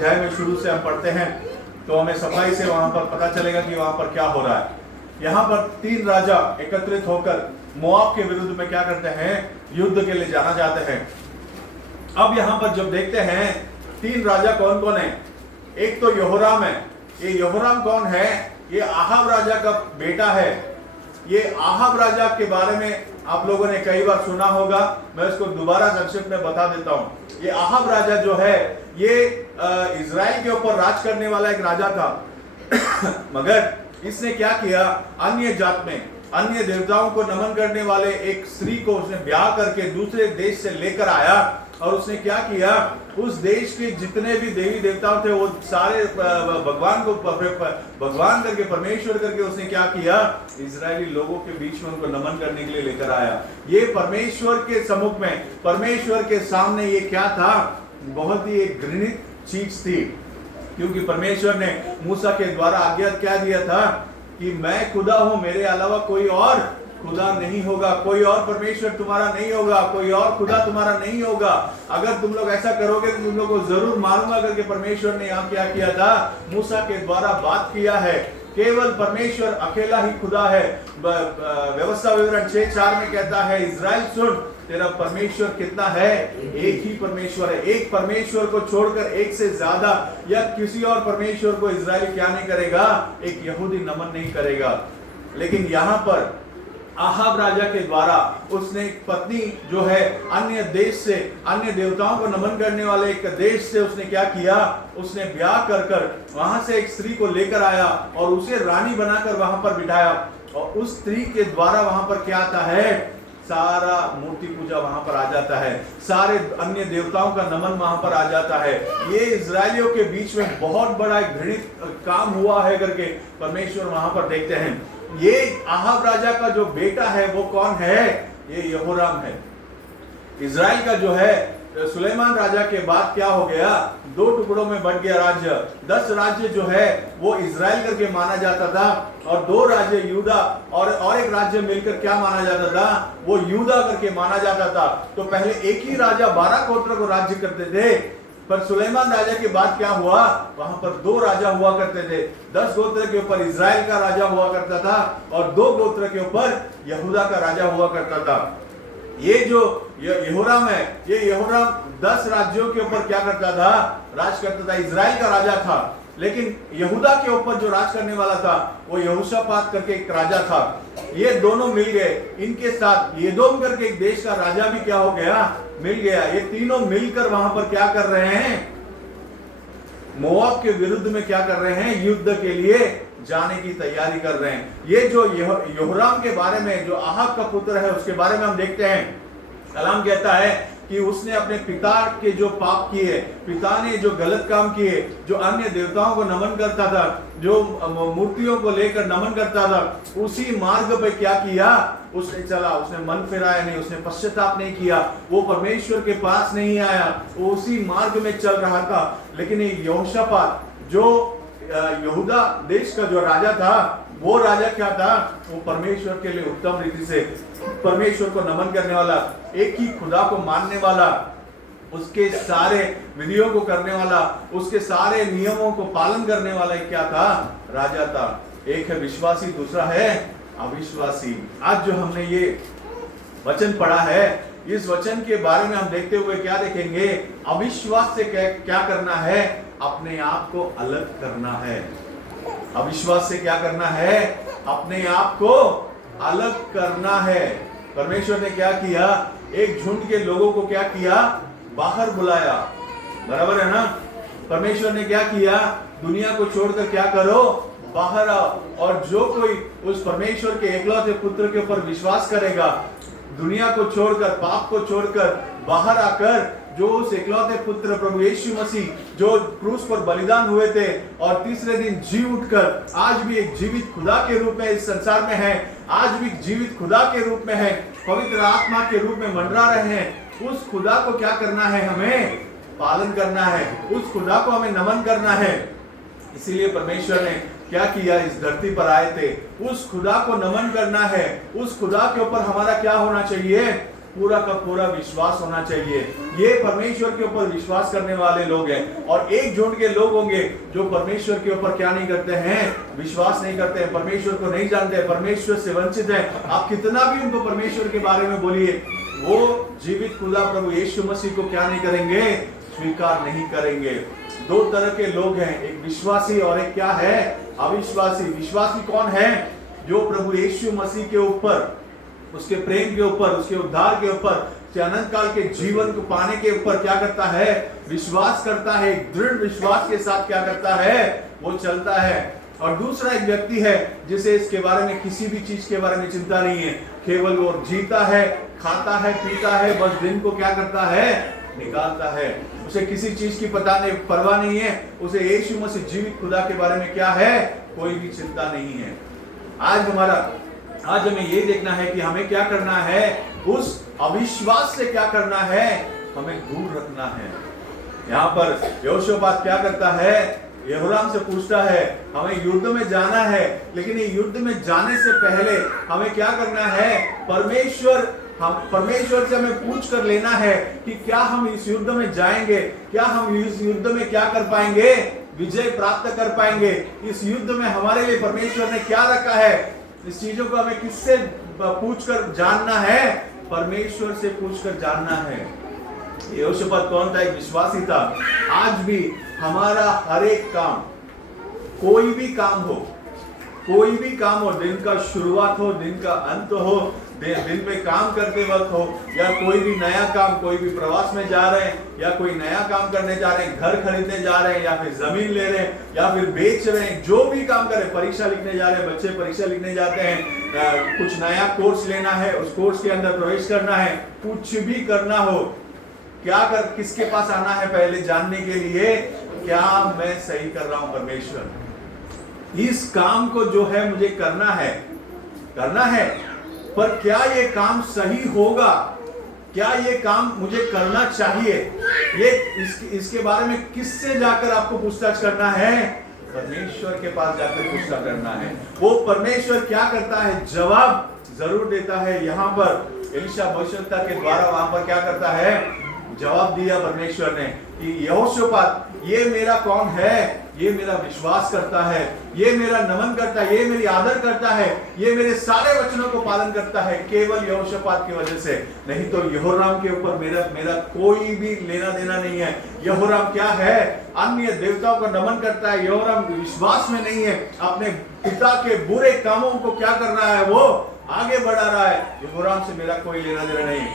अध्याय में शुरू से हम पढ़ते हैं तो हमें सफाई से वहां पर पता चलेगा कि वहां पर क्या हो रहा है। यहाँ पर 3 राजा एकत्रित होकर मोआब के विरुद्ध में क्या करते हैं, युद्ध के लिए जाना चाहते हैं। अब यहाँ पर जब देखते हैं 3 राजा कौन कौन है, एक तो यहोराम है। ये यहोराम कौन है, ये आहाब राजा का बेटा है। ये आहाब राजा के बारे में आप लोगों ने कई बार सुना होगा, मैं इसको दोबारा संक्षिप्त में बता देता हूं। ये आहाब राजा जो है ये इजराइल के ऊपर राज करने वाला एक राजा था मगर इसने क्या किया, अन्य जात में अन्य देवताओं को नमन करने वाले एक स्त्री को उसने ब्याह करके दूसरे देश से लेकर आया और उसने क्या किया, उस देश के जितने भी देवी देवता थे वो सारे भगवान को भगवान करके परमेश्वर करके उसने क्या किया, इजरायली लोगों के बीच में उनको नमन करने के लिए लेकर आया। ये परमेश्वर के सम्मुख में, परमेश्वर के सामने ये क्या था, बहुत ही एक घृणित चीज थी। क्योंकि परमेश्वर ने मूसा के द्वारा आज्ञा क्या दिया था कि मैं खुदा हूं, मेरे अलावा कोई और खुदा नहीं होगा, कोई और परमेश्वर तुम्हारा नहीं होगा, कोई और खुदा तुम्हारा नहीं होगा। अगर तुम लोग ऐसा करोगे तो तुम लोग को जरूर मारूंगा करके परमेश्वर ने यहाँ क्या किया था, मूसा के द्वारा बात किया है। केवल परमेश्वर अकेला ही खुदा है। व्यवस्था विवरण 6:4 में कहता है, इजराइल सुन, तेरा परमेश्वर कितना है, एक ही परमेश्वर है। एक परमेश्वर को छोड़कर एक से ज्यादा या किसी और परमेश्वर को इजराइल क्या नहीं करेगा, एक यहूदी नमन नहीं करेगा। लेकिन यहाँ पर आहाब राजा के द्वारा उसने एक पत्नी जो है अन्य देश से, अन्य देवताओं को नमन करने वाले एक देश से उसने क्या किया, उसने ब्याह कर वहां से एक स्त्री को लेकर आया और उसे रानी बनाकर वहां पर बिठाया। और उस स्त्री के द्वारा वहां पर क्या आता है, सारा मूर्ति पूजा वहां पर आ जाता है, सारे अन्य देवताओं का नमन वहां पर आ जाता है। ये इजरायलियों के बीच में बहुत बड़ा एक घृणित काम हुआ है करके परमेश्वर वहां पर देखते हैं। ये आहाब राजा का जो बेटा है वो कौन है, ये यहोराम है। इजराइल का जो है सुलेमान राजा के बाद क्या हो गया, 2 टुकड़ों में बट गया राज्य। 10 राज्य जो है वो इजराइल करके माना जाता था और 2 राज्य यूदा और एक राज्य मिलकर क्या माना जाता था, वो यूदा करके माना जाता था। तो पहले एक ही राजा 12 गोत्र को राज्य करते थे, पर सुलेमान राजा के बाद क्या हुआ, वहां पर 2 राजा हुआ करते थे। 10 गोत्र के ऊपर इजराइल का राजा हुआ करता था और 2 गोत्र के ऊपर यहूदा का राजा हुआ करता था। ये जो यहोराम है, ये यहोराम 10 राज्यों के ऊपर क्या करता था, राज करता था, इजराइल का राजा था। लेकिन यहूदा के ऊपर जो राज करने वाला था वो यहोशापात करके एक राजा था। ये दोनों मिल गए, इनके साथ एदोम करके एक देश का राजा भी क्या हो गया, मिल गया। ये तीनों मिलकर वहां पर क्या कर रहे हैं, मोआब के विरुद्ध में क्या कर रहे हैं, युद्ध के लिए जाने की तैयारी कर रहे हैं। ये जो यहोराम के बारे में, जो आहाब का पुत्र है, उसके बारे में हम देखते हैं, कलाम कहता है कि उसने अपने पिता के जो पाप किए, पिता ने जो गलत काम किए, जो अन्य देवताओं को नमन करता था, जो मूर्तियों को लेकर नमन करता था, उसी मार्ग पे क्या किया, उसने चला। उसने मन फिराया नहीं, उसने पश्चाताप नहीं किया, वो परमेश्वर के पास नहीं आया, वो उसी मार्ग में चल रहा था। लेकिन यहोशापात जो यहूदा देश का जो राजा था, वो राजा क्या था, वो परमेश्वर के लिए उत्तम रीति से परमेश्वर को नमन करने वाला, एक ही खुदा को मानने वाला, उसके सारे विधियों को करने वाला, उसके सारे नियमों को पालन करने वाला एक क्या था, राजा था। एक है विश्वासी, दूसरा है अविश्वासी। आज जो हमने ये वचन पढ़ा है, इस वचन के बारे में हम देखते हुए क्या देखेंगे, अविश्वास से क्या करना है, अपने आप को अलग करना है। अविश्वास से क्या करना है, अपने आप को अलग करना है। परमेश्वर ने क्या किया, एक झुंड के लोगों को क्या किया, बाहर बुलाया, बराबर है ना। परमेश्वर ने क्या किया, दुनिया को छोड़कर क्या करो, बाहर आओ। और जो कोई उस परमेश्वर के एकलौते पुत्र के ऊपर विश्वास करेगा, दुनिया को छोड़कर, पाप को छोड़कर बाहर आकर, जो उस एकलौते पुत्र प्रभु यीशु मसीह जो क्रूस पर बलिदान हुए थे और तीसरे दिन जी उठकर आज भी एक जीवित खुदा के रूप में इस संसार में है, आज भी जीवित खुदा के रूप में है, पवित्र आत्मा के रूप में मंडरा रहे हैं, उस खुदा को क्या करना है, हमें पालन करना है, उस खुदा को हमें नमन करना है। इसीलिए परमेश्वर ने क्या किया, इस धरती पर आए थे, उस खुदा को नमन करना है। उस खुदा के ऊपर हमारा क्या होना चाहिए, पूरा का पूरा विश्वास होना चाहिए। ये परमेश्वर के ऊपर विश्वास करने वाले लोग हैं। और एक झुंड के लोग होंगे जो परमेश्वर के ऊपर क्या नहीं करते हैं, विश्वास नहीं करते हैं, परमेश्वर को नहीं जानते, परमेश्वर से वंचित है। आप कितना भी उनको परमेश्वर के बारे में बोलिए, वो जीवित खुदा प्रभु यीशु मसीह को क्या नहीं करेंगे, स्वीकार नहीं करेंगे। दो तरह के लोग हैं, एक विश्वासी और एक क्या है, अविश्वासी। विश्वासी कौन है? जो प्रभु यीशु मसीह के ऊपर, उसके प्रेम के ऊपर, उसके उद्धार के ऊपर, अनंत काल के जीवन को पाने के ऊपर क्या करता है, विश्वास करता है। दृढ़ विश्वास के साथ क्या करता है, वो चलता है। और दूसरा एक व्यक्ति है जिसे इसके बारे में, किसी भी चीज के बारे में चिंता नहीं है, केवल वो जीता है, खाता है, पीता है, बस दिन को क्या करता है, निकालता है। उसे किसी चीज की पता नहीं, परवाह नहीं है। उसे यीशु मसीह जीवित खुदा के बारे में क्या है, कोई भी चिंता नहीं है। आज हमें ये देखना है कि हमें क्या करना है, उस अविश्वास से क्या करना है, हमें दूर रखना है। यहाँ पर यहोशापात क्या करता है, यहोराम से पूछता है, हमें युद्ध में जाना है, लेकिन ये युद्ध में जाने से पहले हमें क्या करना है, परमेश्वर से हमें पूछ कर लेना है कि क्या हम इस युद्ध में जाएंगे, क्या हम इस युद्ध में क्या कर पाएंगे, विजय प्राप्त कर पाएंगे। इस युद्ध में हमारे लिए परमेश्वर ने क्या रखा है, इस चीजों को हमें किससे पूछकर जानना है, परमेश्वर से पूछकर जानना है। यहोशापात कौन था, एक विश्वासी था। आज भी हमारा हर एक काम, कोई भी काम हो, कोई भी काम हो, दिन का शुरुआत हो, दिन का अंत हो, दिन में काम करते वक्त हो, या कोई भी नया काम, कोई भी प्रवास में जा रहे हैं, या कोई नया काम करने जा रहे हैं, घर खरीदने जा रहे हैं, या फिर जमीन ले रहे हैं, या फिर बेच रहे हैं, जो भी काम करें, परीक्षा लिखने जा रहे हैं, बच्चे परीक्षा लिखने जाते हैं, कुछ नया कोर्स लेना है, उस कोर्स के अंदर प्रवेश करना है, कुछ भी करना हो, किसके पास आना है, पहले जानने के लिए, क्या मैं सही कर रहा हूं परमेश्वर, इस काम को जो है मुझे करना है, पर क्या ये काम सही होगा, क्या ये काम मुझे करना चाहिए, इसके बारे में किससे जाकर आपको पूछताछ करना है, परमेश्वर के पास जाकर पूछताछ करना है। वो परमेश्वर क्या करता है, जवाब जरूर देता है। यहाँ पर एलीशा भविष्यवक्ता के द्वारा वहां पर क्या करता है, जवाब दिया परमेश्वर ने कि यहोशापात, ये मेरा कौन है, ये मेरा विश्वास करता है, ये मेरा नमन करता है, ये मेरी आदर करता है, ये मेरे सारे वचनों को पालन करता है, केवल यहोशापात की वजह से। नहीं तो यहोराम के ऊपर मेरा कोई भी लेना देना नहीं है। यहोराम क्या है, अन्य देवताओं का नमन करता है। यहोराम विश्वास में नहीं है, अपने पिता के बुरे कामों को क्या कर रहा है, वो आगे बढ़ा रहा है। यहोराम से मेरा कोई लेना देना नहीं।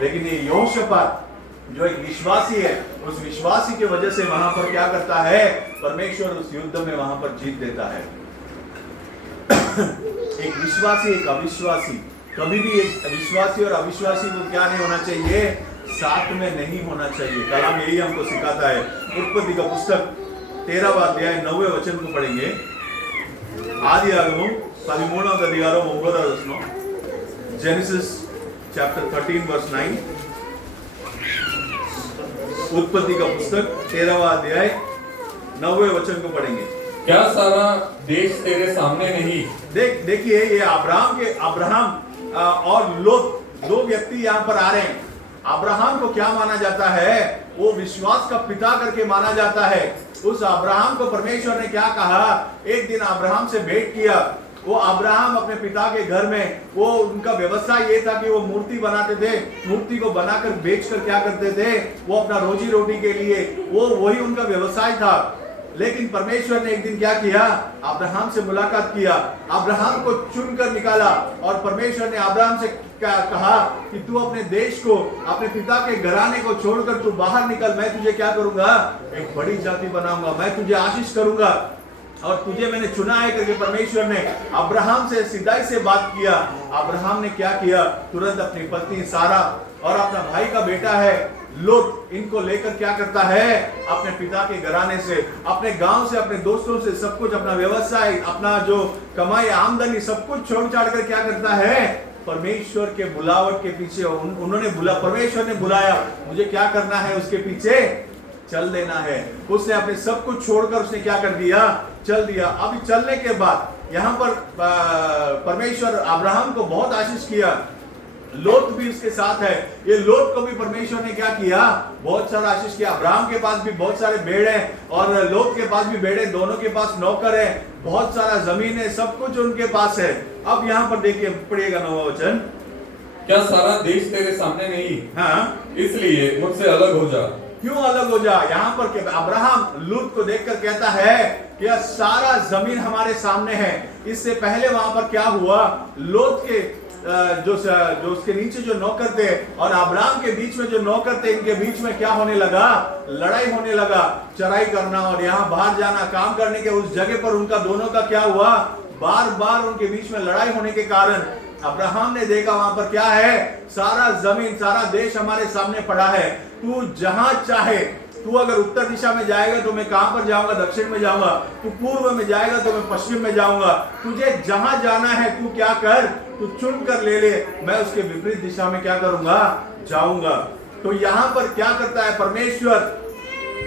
लेकिन ये यहोशापात जो एक विश्वासी है, उस विश्वासी की वजह से वहां पर क्या करता है, परमेश्वर उस युद्ध में वहां पर जीत देता है। एक विश्वासी, एक अविश्वासी, कभी भी एक विश्वासी और अविश्वासी को क्या नहीं होना चाहिए, साथ में नहीं होना चाहिए। कलाम यही हमको सिखाता है। उत्पत्ति का पुस्तक 13वां अध्याय 9वें वचन को पढ़ेंगे। आदियागमम 13వ అధ్యాయం 9వ వచనం, Genesis chapter 13 verse 9। उत्पत्ति का पुस्तक 13वां अध्याय 9वें वचन को पढ़ेंगे। क्या सारा देश तेरे सामने नहीं? देखिए, ये अब्राहम और लोत, दो व्यक्ति यहाँ पर आ रहे हैं। अब्राहम को क्या माना जाता है, वो विश्वास का पिता करके माना जाता है। उस अब्राहम को परमेश्वर ने क्या कहा, एक दिन अब्राहम से भेंट किया। वो अब्राहम अपने पिता के घर में, वो उनका व्यवसाय ये था कि वो मूर्ति बनाते थे, मूर्ति को बनाकर बेचकर क्या करते थे, वो अपना रोजी रोटी के लिए, वही उनका व्यवसाय था। लेकिन परमेश्वर ने एक दिन क्या किया, अब्राहम से मुलाकात किया, अब्राहम को चुनकर निकाला, और परमेश्वर ने अब्राहम से कहा कि तू अपने देश को, अपने पिता के घराने को छोड़कर तू बाहर निकल, मैं तुझे क्या करूंगा, एक बड़ी जाति बनाऊंगा, मैं तुझे आशीष करूंगा, और तुझे मैंने चुना है करके परमेश्वर ने अब्राहम से सीधाई से बात किया। अब्राहम ने क्या किया, तुरंत अपनी पत्नी सारा और अपना भाई का बेटा है लोत, इनको लेकर क्या करता है, अपने पिता के घराने से, अपने गांव से, अपने दोस्तों से, सब कुछ, अपना व्यवसाय, अपना जो कमाई आमदनी, सब कुछ छोड़ छाड़ कर क्या करता है, परमेश्वर के बुलावट के पीछे, परमेश्वर ने बुलाया, मुझे क्या करना है, उसके पीछे चल देना है। उसने अपने सब कुछ छोड़कर उसने क्या कर दिया, चल दिया। अभी चलने के बाद यहाँ पर परमेश्वर अब्राहम को बहुत आशीष किया। लोत भी उसके साथ है। ये लोत को भी परमेश्वर ने क्या किया, बहुत सारा आशीष किया। अब्राहम के पास भी बहुत सारे भेड़ हैं और लोत के पास भी भेड़ है, दोनों के पास नौकर है, बहुत सारा जमीन है, सब कुछ उनके पास है। अब यहाँ पर देखिए, पढ़िएगा 9वां वचन। क्या सारा देश तेरे सामने नहीं? हाँ, इसलिए मुझसे अलग हो जा। क्यों अलग हो जा? यहाँ पर अब्राहम लूत को देखकर कहता है कि यह सारा जमीन हमारे सामने है। इससे पहले वहां पर क्या हुआ, लोत के जो उसके नीचे जो नौकर थे और अब्राहम के बीच में जो नौकर थे, इनके बीच में क्या होने लगा, लड़ाई होने लगा। चराई करना और यहाँ बाहर जाना, काम करने के उस जगह पर उनका दोनों का क्या हुआ, बार बार उनके बीच में लड़ाई होने के कारण अब्राहम ने देखा वहां पर क्या है, सारा जमीन, सारा देश हमारे सामने पड़ा है। तू जहां चाहे, तू अगर उत्तर दिशा में जाएगा तो मैं कहां पर जाऊंगा, दक्षिण में जाऊंगा। तू पूर्व में जाएगा तो मैं पश्चिम में जाऊंगा। तुझे जहां जाना है तू क्या कर, तू चुन कर ले ले, मैं उसके विपरीत दिशा में क्या करूंगा, जाऊंगा। तो यहां पर क्या करता है परमेश्वर,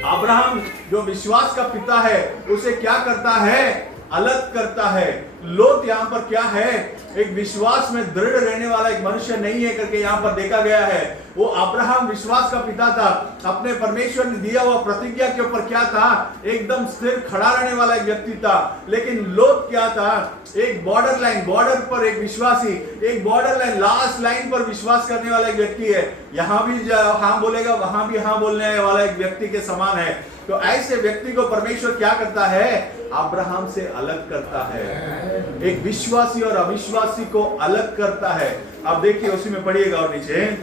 अब्राहम जो विश्वास का पिता है उसे क्या करता है, अलग करता है। लोत यहाँ पर क्या है, एक विश्वास में दृढ़ रहने वाला एक मनुष्य नहीं है करके यहाँ पर देखा गया है। वो अब्राहम विश्वास का पिता था, अपने परमेश्वर ने दिया हुआ प्रतिज्ञा के ऊपर क्या था, एकदम स्थिर खड़ा रहने वाला एक व्यक्ति था। लेकिन लोत क्या था, एक बॉर्डर लाइन, बॉर्डर पर एक विश्वासी, एक बॉर्डर लाइन, लास्ट लाइन पर विश्वास करने वाला एक व्यक्ति है। यहाँ भी हाँ बोलेगा, वहां भी हाँ बोलने वाला एक व्यक्ति के समान है। तो ऐसे व्यक्ति को परमेश्वर क्या करता है, अब्राहम से अलग करता है, एक विश्वासी और अविश्वासी को अलग करता है। अब देखिए उसी में पढ़िएगा और नीचे,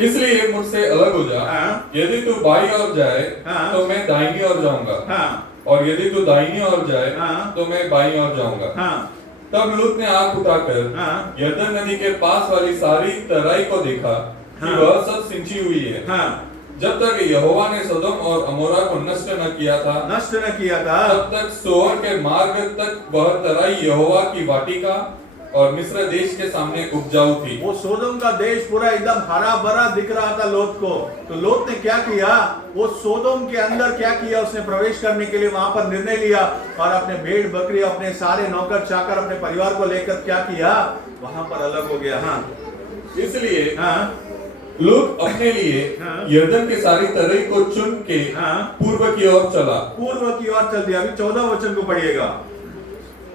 इसलिए मुझसे अलग हो जा। हाँ। यदि तू बाईं ओर जाए हाँ। तो मैं दाहिनी ओर जाऊंगा, हाँ, और यदि तू दाहिनी ओर जाए हाँ। तो मैं बाईं ओर जाऊंगा। हाँ, तब लूत ने आंख उठाकर हाँ। यरदन नदी के पास वाली सारी तराई को देखा कि हाँ। वह सब सिंची हुई है। हाँ, जब तक यहोवा ने सदोम और अमोरा को नष्ट न किया था, तब तक सोअर के मार्ग तक वह तराई यहोवा की वाटिका और मिस्र देश के सामने उपजाऊ थी। वो सोदोम का देश पूरा एकदम हरा भरा दिख रहा था लोत को। तो लोत ने क्या किया, वो सोदोम के अंदर क्या किया, उसने प्रवेश करने के लिए वहां पर निर्णय लिया और अपने भेड़ बकरी, अपने सारे नौकर चाकर, अपने परिवार को लेकर क्या किया, वहां पर अलग हो गया। हाँ, इसलिए हाँ, लूत अपने लिए हाँ। यरदन के सारी तराई को चुन के हाँ। पूर्व की ओर चला। पूर्व की ओर चल दिया। अभी 14 वचन को पढ़िएगा।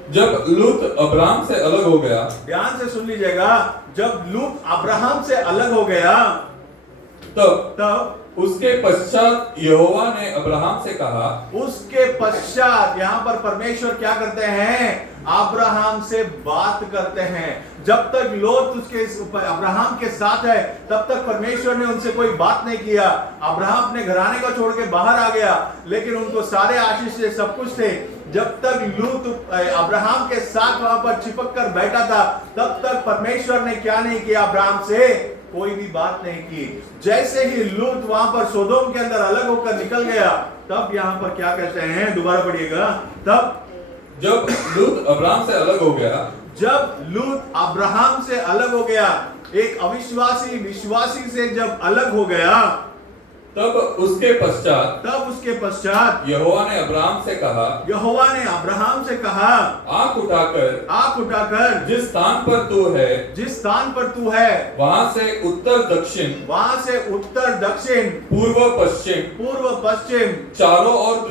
जब लूत अब्राम से अलग हो गया, ध्यान से सुन लीजिएगा, जब लूत अब्राहम से अलग हो गया, तब उसके पश्चात यहोवा ने अब्राहम से कहा, उसके पश्चात यहाँ पर परमेश्वर क्या करते हैं, अब्राहम से बात करते हैं। जब तक लोत उसके अब्राहम के साथ है तब तक परमेश्वर ने उनसे कोई बात नहीं किया। अब्राहम अपने घराने को छोड़ के बाहर आ गया, लेकिन उनको सारे आशीष थे, सब कुछ थे। जब तक लूत अब्राहम के साथ वहां पर चिपक कर बैठा था, तब तक परमेश्वर ने क्या नहीं किया, अब्राहम से कोई भी बात नहीं की। जैसे ही लूत वहां पर सोदोम के अंदर अलग होकर निकल गया, तब यहाँ पर क्या कहते हैं, दोबारा पढ़िएगा। तब जब लूत अब्राम से अलग हो गया, जब लूत अब्राहम से अलग हो गया, एक अविश्वासी विश्वासी से जब अलग हो गया, तब उसके पश्चात यहोवा ने अब्राम से कहा, यहोवा ने अब्राहम से कहा, आंख उठाकर जिस स्थान पर तू है वहां से उत्तर दक्षिण पूर्व पश्चिम चारों ओर तू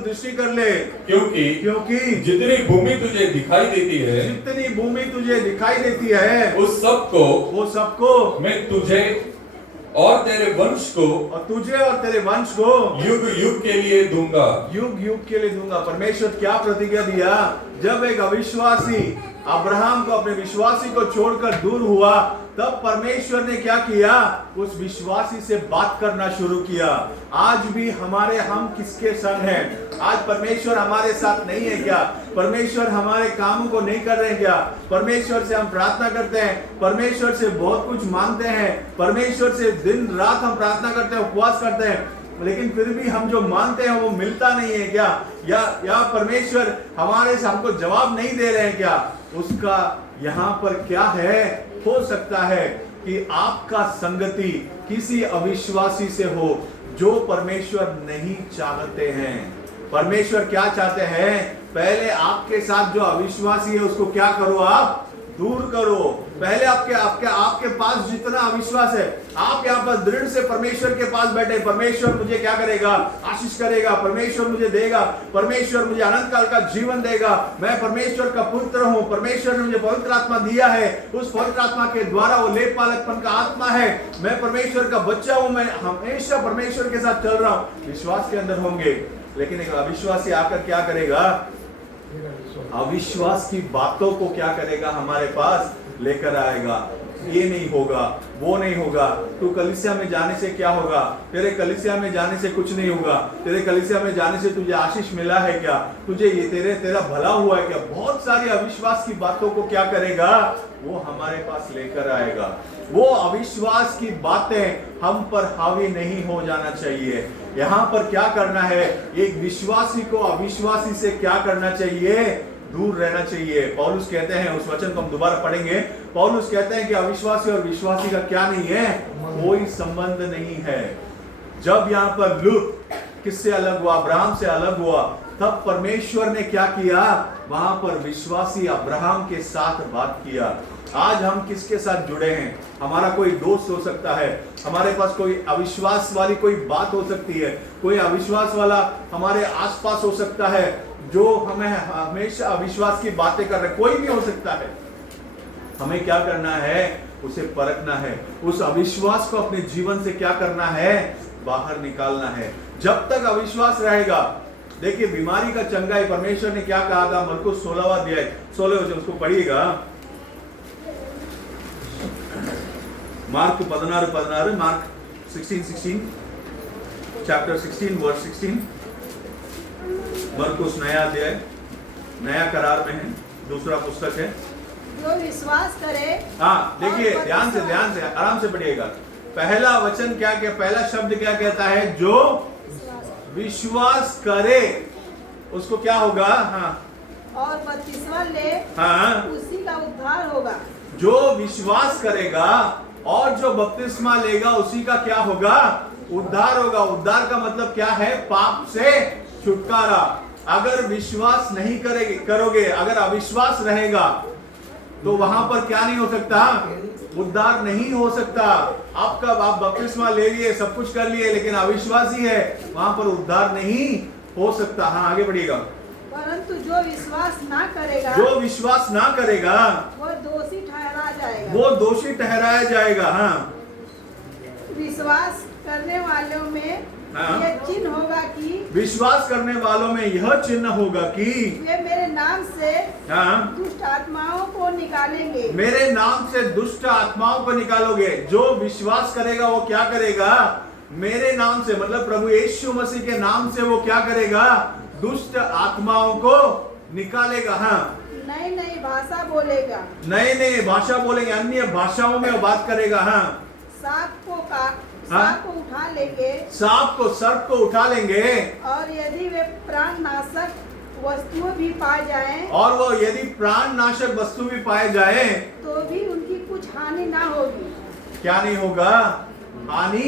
दृष्टि कर ले, क्योंकि जितनी भूमि तुझे दिखाई देती है उस सबको मैं तुझे और तेरे वंश को युग युग के लिए दूंगा। परमेश्वर क्या प्रतिज्ञा दिया, जब एक अविश्वासी अब्राहम को अपने विश्वासी को छोड़कर दूर हुआ, तब परमेश्वर ने क्या किया, उस विश्वासी से बात करना शुरू किया। आज भी हम किसके संग हैं? आज परमेश्वर हमारे साथ नहीं है क्या? परमेश्वर हमारे कामों को नहीं कर रहे हैं क्या? परमेश्वर से हम प्रार्थना करते हैं, परमेश्वर से बहुत कुछ मांगते हैं, परमेश्वर से दिन रात हम प्रार्थना करते हैं, उपवास करते हैं, लेकिन फिर भी हम जो मांगते हैं वो मिलता नहीं है क्या? या परमेश्वर हमारे से हमको जवाब नहीं दे रहे हैं क्या? उसका यहाँ पर क्या है, हो सकता है कि आपका संगति किसी अविश्वासी से हो जो परमेश्वर नहीं चाहते हैं। परमेश्वर क्या चाहते हैं, पहले आपके साथ जो अविश्वासी है उसको क्या करो, आप दूर करो। पहले आपके पास जितना अविश्वास है, आप यहाँ पर दृढ़ से परमेश्वर के पास बैठे, परमेश्वर मुझे क्या करेगा, आशीष करेगा, परमेश्वर मुझे देगा, परमेश्वर मुझे अनंत काल का जीवन देगा, मैं परमेश्वर का पुत्र हूँ, परमेश्वर ने मुझे पवित्र आत्मा दिया है, उस पवित्र आत्मा के द्वारा वो लेप पालकपन का आत्मा है, मैं परमेश्वर का बच्चा हूँ, मैं हमेशा परमेश्वर के साथ चल रहा हूँ, विश्वास के अंदर होंगे। लेकिन एक अविश्वासी आकर क्या करेगा, अविश्वास की बातों को क्या करेगा, हमारे पास लेकर आएगा, ये नहीं होगा, वो नहीं होगा, तू कलीसिया में जाने से क्या होगा, तेरे कलीसिया में जाने से कुछ नहीं होगा, तेरे कलीसिया में जाने से तुझे आशीष मिला है क्या, तुझे ये तेरा भला हुआ है क्या, बहुत सारी अविश्वास की बातों को क्या करेगा, वो हमारे पास लेकर आएगा। वो अविश्वास की बातें हम पर हावी नहीं हो जाना चाहिए। यहाँ पर क्या करना है, एक विश्वासी को अविश्वासी से क्या करना चाहिए, दूर रहना चाहिए। पौलुस कहते हैं, उस वचन को हम दोबारा पढ़ेंगे, पौलुस कहते हैं कि अविश्वासी और विश्वासी का क्या नहीं है, कोई संबंध नहीं है। जब यहाँ पर लूत किससे अलग हुआ, अब्राहम से अलग हुआ, तब परमेश्वर ने क्या किया, वहां पर विश्वासी अब्राहम के साथ बात किया। आज हम किसके साथ जुड़े हैं, हमारा कोई दोस्त हो सकता है, हमारे पास कोई अविश्वास वाली कोई बात हो सकती है, कोई अविश्वास वाला हमारे आसपास हो सकता है जो हमें हमेशा अविश्वास की बातें कर रहे, कोई भी हो सकता है। हमें क्या करना है, उसे परखना है, उस अविश्वास को अपने जीवन से क्या करना है, बाहर निकालना है। जब तक अविश्वास रहेगा, देखिए बीमारी का चंगाई परमेश्वर ने क्या कहा था, मरकुस 16वां अध्याय 16 वचन, उसको पढ़िएगा, मार्क 16, मार्क 16 चैप्टर 16 वर्स 16, मरकुस नया अध्याय, नया करार में है, दूसरा पुस्तक है। जो विश्वास करे, हाँ देखिए ध्यान से आराम से पढ़िएगा। पहला वचन क्या पहला शब्द क्या कहता है, जो विश्वास करे उसको क्या होगा, हाँ, और बपतिस्मा ले, हाँ, उसी का उद्धार होगा। जो विश्वास करेगा और जो बपतिस्मा लेगा उसी का क्या होगा, उद्धार होगा। उद्धार का मतलब क्या है, पाप से छुटकारा। अगर विश्वास नहीं करोगे, अगर अविश्वास रहेगा तो वहां पर क्या नहीं हो सकता, उद्धार नहीं हो सकता। आप बपतिस्मा ले लिए, सब कुछ कर लिए, लेकिन अविश्वासी है, वहां पर उद्धार नहीं हो सकता। हाँ आगे बढ़िएगा। परंतु जो विश्वास ना करेगा, वो दोषी ठहरा जाएगा। वो दोषी ठहराया जाएगा। हाँ, विश्वास करने वालों में हाँ, यह चिन्ह होगा कि, विश्वास करने वालों में यह चिन्ह होगा कि वे मेरे नाम से, हाँ, दुष्ट आत्माओं को निकालेंगे। मेरे नाम से दुष्ट आत्माओं को निकालोगे। जो विश्वास करेगा वो क्या करेगा, मेरे नाम से, मतलब प्रभु यीशु मसीह के नाम से वो क्या करेगा, दुष्ट आत्माओं को निकालेगा। हाँ, नई भाषा बोलेगा, नए भाषा बोलेंगे, अन्य भाषाओं में वो बात करेगा। हाँ, सांप को उठा लेंगे, सर्प को उठा लेंगे, और यदि वे प्राणनाशक वस्तुएं भी पाए जाएं, और वो यदि प्राणनाशक वस्तु भी पाए जाए, तो भी उनकी कुछ हानि ना होगी। क्या नहीं होगा, हानि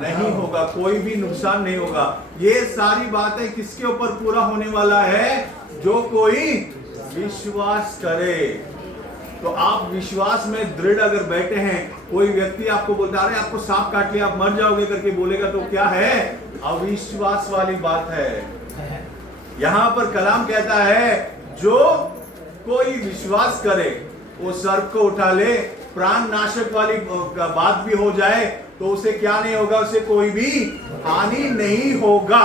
नहीं होगा, कोई भी नुकसान नहीं होगा। ये सारी बातें किसके ऊपर पूरा होने वाला है, जो कोई विश्वास करे। तो आप विश्वास में दृढ़ अगर बैठे हैं, कोई व्यक्ति आपको बोलता है अरे आपको सांप काट लिया आप मर जाओगे करके बोलेगा, तो क्या है, अविश्वास वाली बात है। यहाँ पर कलाम कहता है जो कोई विश्वास करे वो सर्प को उठा ले, प्राण नाशक वाली बात भी हो जाए तो उसे क्या नहीं होगा, उसे कोई भी हानि नहीं होगा।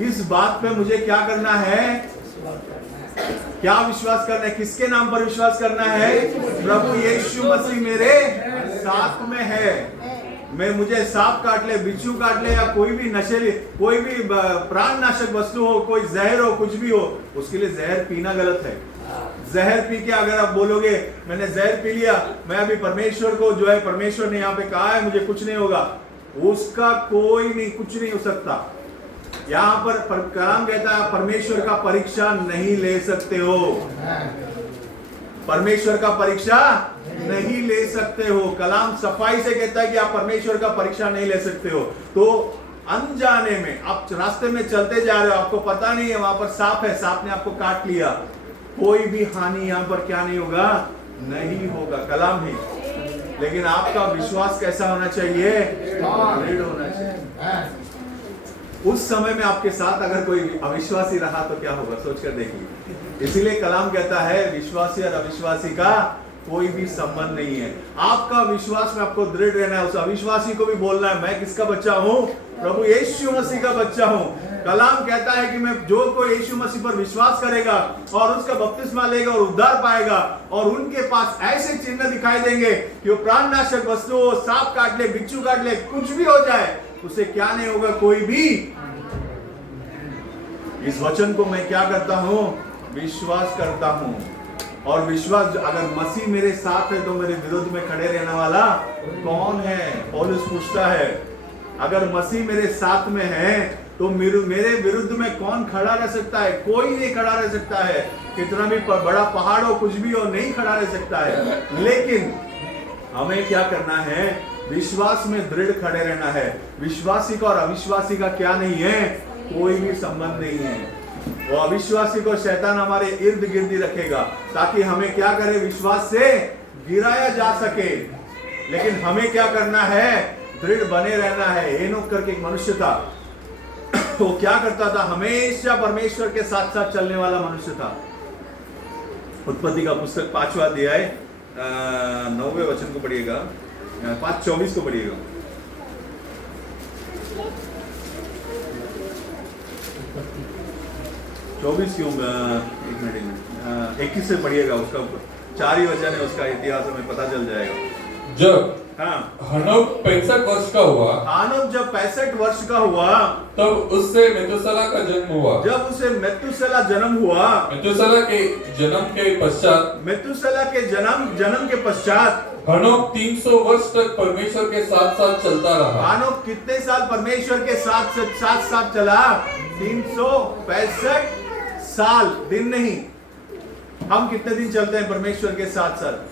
इस बात पे मुझे क्या करना है, क्या विश्वास करना है, किसके नाम पर विश्वास करना है, प्रभु यीशु मसीह मेरे साथ में है। मैं मुझे सांप काट ले, बिच्छू काट ले, या कोई भी नशेली, कोई भी प्राण नाशक वस्तु हो, कोई जहर हो, कुछ भी हो, उसके लिए जहर पीना गलत है। जहर पी के अगर आप बोलोगे मैंने जहर पी लिया, मैं अभी परमेश्वर को जो है, परमेश्वर ने यहाँ पे कहा है मुझे कुछ नहीं होगा, उसका कोई नहीं, कुछ नहीं हो सकता। यहाँ पर कलाम कहता है परमेश्वर का परीक्षा नहीं ले सकते हो, परमेश्वर का परीक्षा नहीं ले सकते हो। कलाम सफाई से कहता है कि आप परमेश्वर का परीक्षा नहीं ले सकते हो। तो अनजाने में आप रास्ते में चलते जा रहे हो, आपको पता नहीं है वहां पर सांप है, सांप ने आपको काट लिया, कोई भी हानि यहाँ पर क्या नहीं होगा, नहीं होगा, कलाम ही। लेकिन आपका विश्वास कैसा होना चाहिए? दृढ़ होना चाहिए। उस समय में आपके साथ अगर कोई अविश्वासी रहा तो क्या होगा, सोचकर देखिए। इसीलिए कलाम कहता है विश्वासी और अविश्वासी का कोई भी संबंध नहीं है। आपका विश्वास में आपको दृढ़ रहना है। उस अविश्वासी को भी बोलना है मैं किसका बच्चा हूं? प्रभु यीशु मसीह का बच्चा हूं। कलाम कहता है कि मैं जो कोई यीशु मसीह पर विश्वास करेगा और उसका बपतिस्मा लेगा और उद्धार पाएगा, और उनके पास ऐसे चिन्ह दिखाई देंगे कि वो प्राणनाशक वस्तु हो, सांप काट ले, बिच्छू काट ले, कुछ भी हो जाए, उसे क्या नहीं होगा, कोई भी। इस वचन को मैं क्या करता हूं? विश्वास करता हूं। और विश्वास, अगर मसीह मेरे साथ है तो मेरे विरुद्ध में खड़े रहने वाला कौन है? पौलुस पूछता है अगर मसीह मेरे साथ में है तो मेरे विरुद्ध में कौन खड़ा रह सकता है? कोई नहीं खड़ा रह सकता है। कितना भी बड़ा पहाड़ हो, कुछ भी हो, नहीं खड़ा रह सकता है। लेकिन हमें क्या करना है? विश्वास में दृढ़ खड़े रहना है। विश्वासी का और अविश्वासी का क्या नहीं है? कोई भी संबंध नहीं है। वो अविश्वासी को शैतान हमारे इर्द गिर्द ही रखेगा ताकि हमें क्या करे? विश्वास से गिराया जा सके। लेकिन हमें क्या करना है? दृढ़ बने रहना है। एनोक करके एक मनुष्य था, वो क्या करता था? हमेशा परमेश्वर के साथ साथ चलने वाला मनुष्य था। उत्पत्ति का पुस्तक 5वां अध्याय 9वें वचन को पढ़िएगा, 5:24 को पढ़िएगा। 24 क्यों? एक मिनट 21 से पढ़िएगा। उसका 4 ही वचन है, उसका इतिहास हमें पता चल जाएगा। जब हनोक 65 वर्ष का हुआ, हानोक जब 65 वर्ष का हुआ, तब उससे मेतुसेला का जन्म हुआ। जब उसे मेतुसेला जन्म हुआ, मेतुसेला के जन्म के पश्चात, मेतुसेला के जन्म के पश्चात हनोक 300 वर्ष तक परमेश्वर के साथ साथ चलता रहा। हानोक कितने साल परमेश्वर के साथ चला? 365 साल। दिन नहीं। हम कितने दिन चलते हैं परमेश्वर के साथ साथ?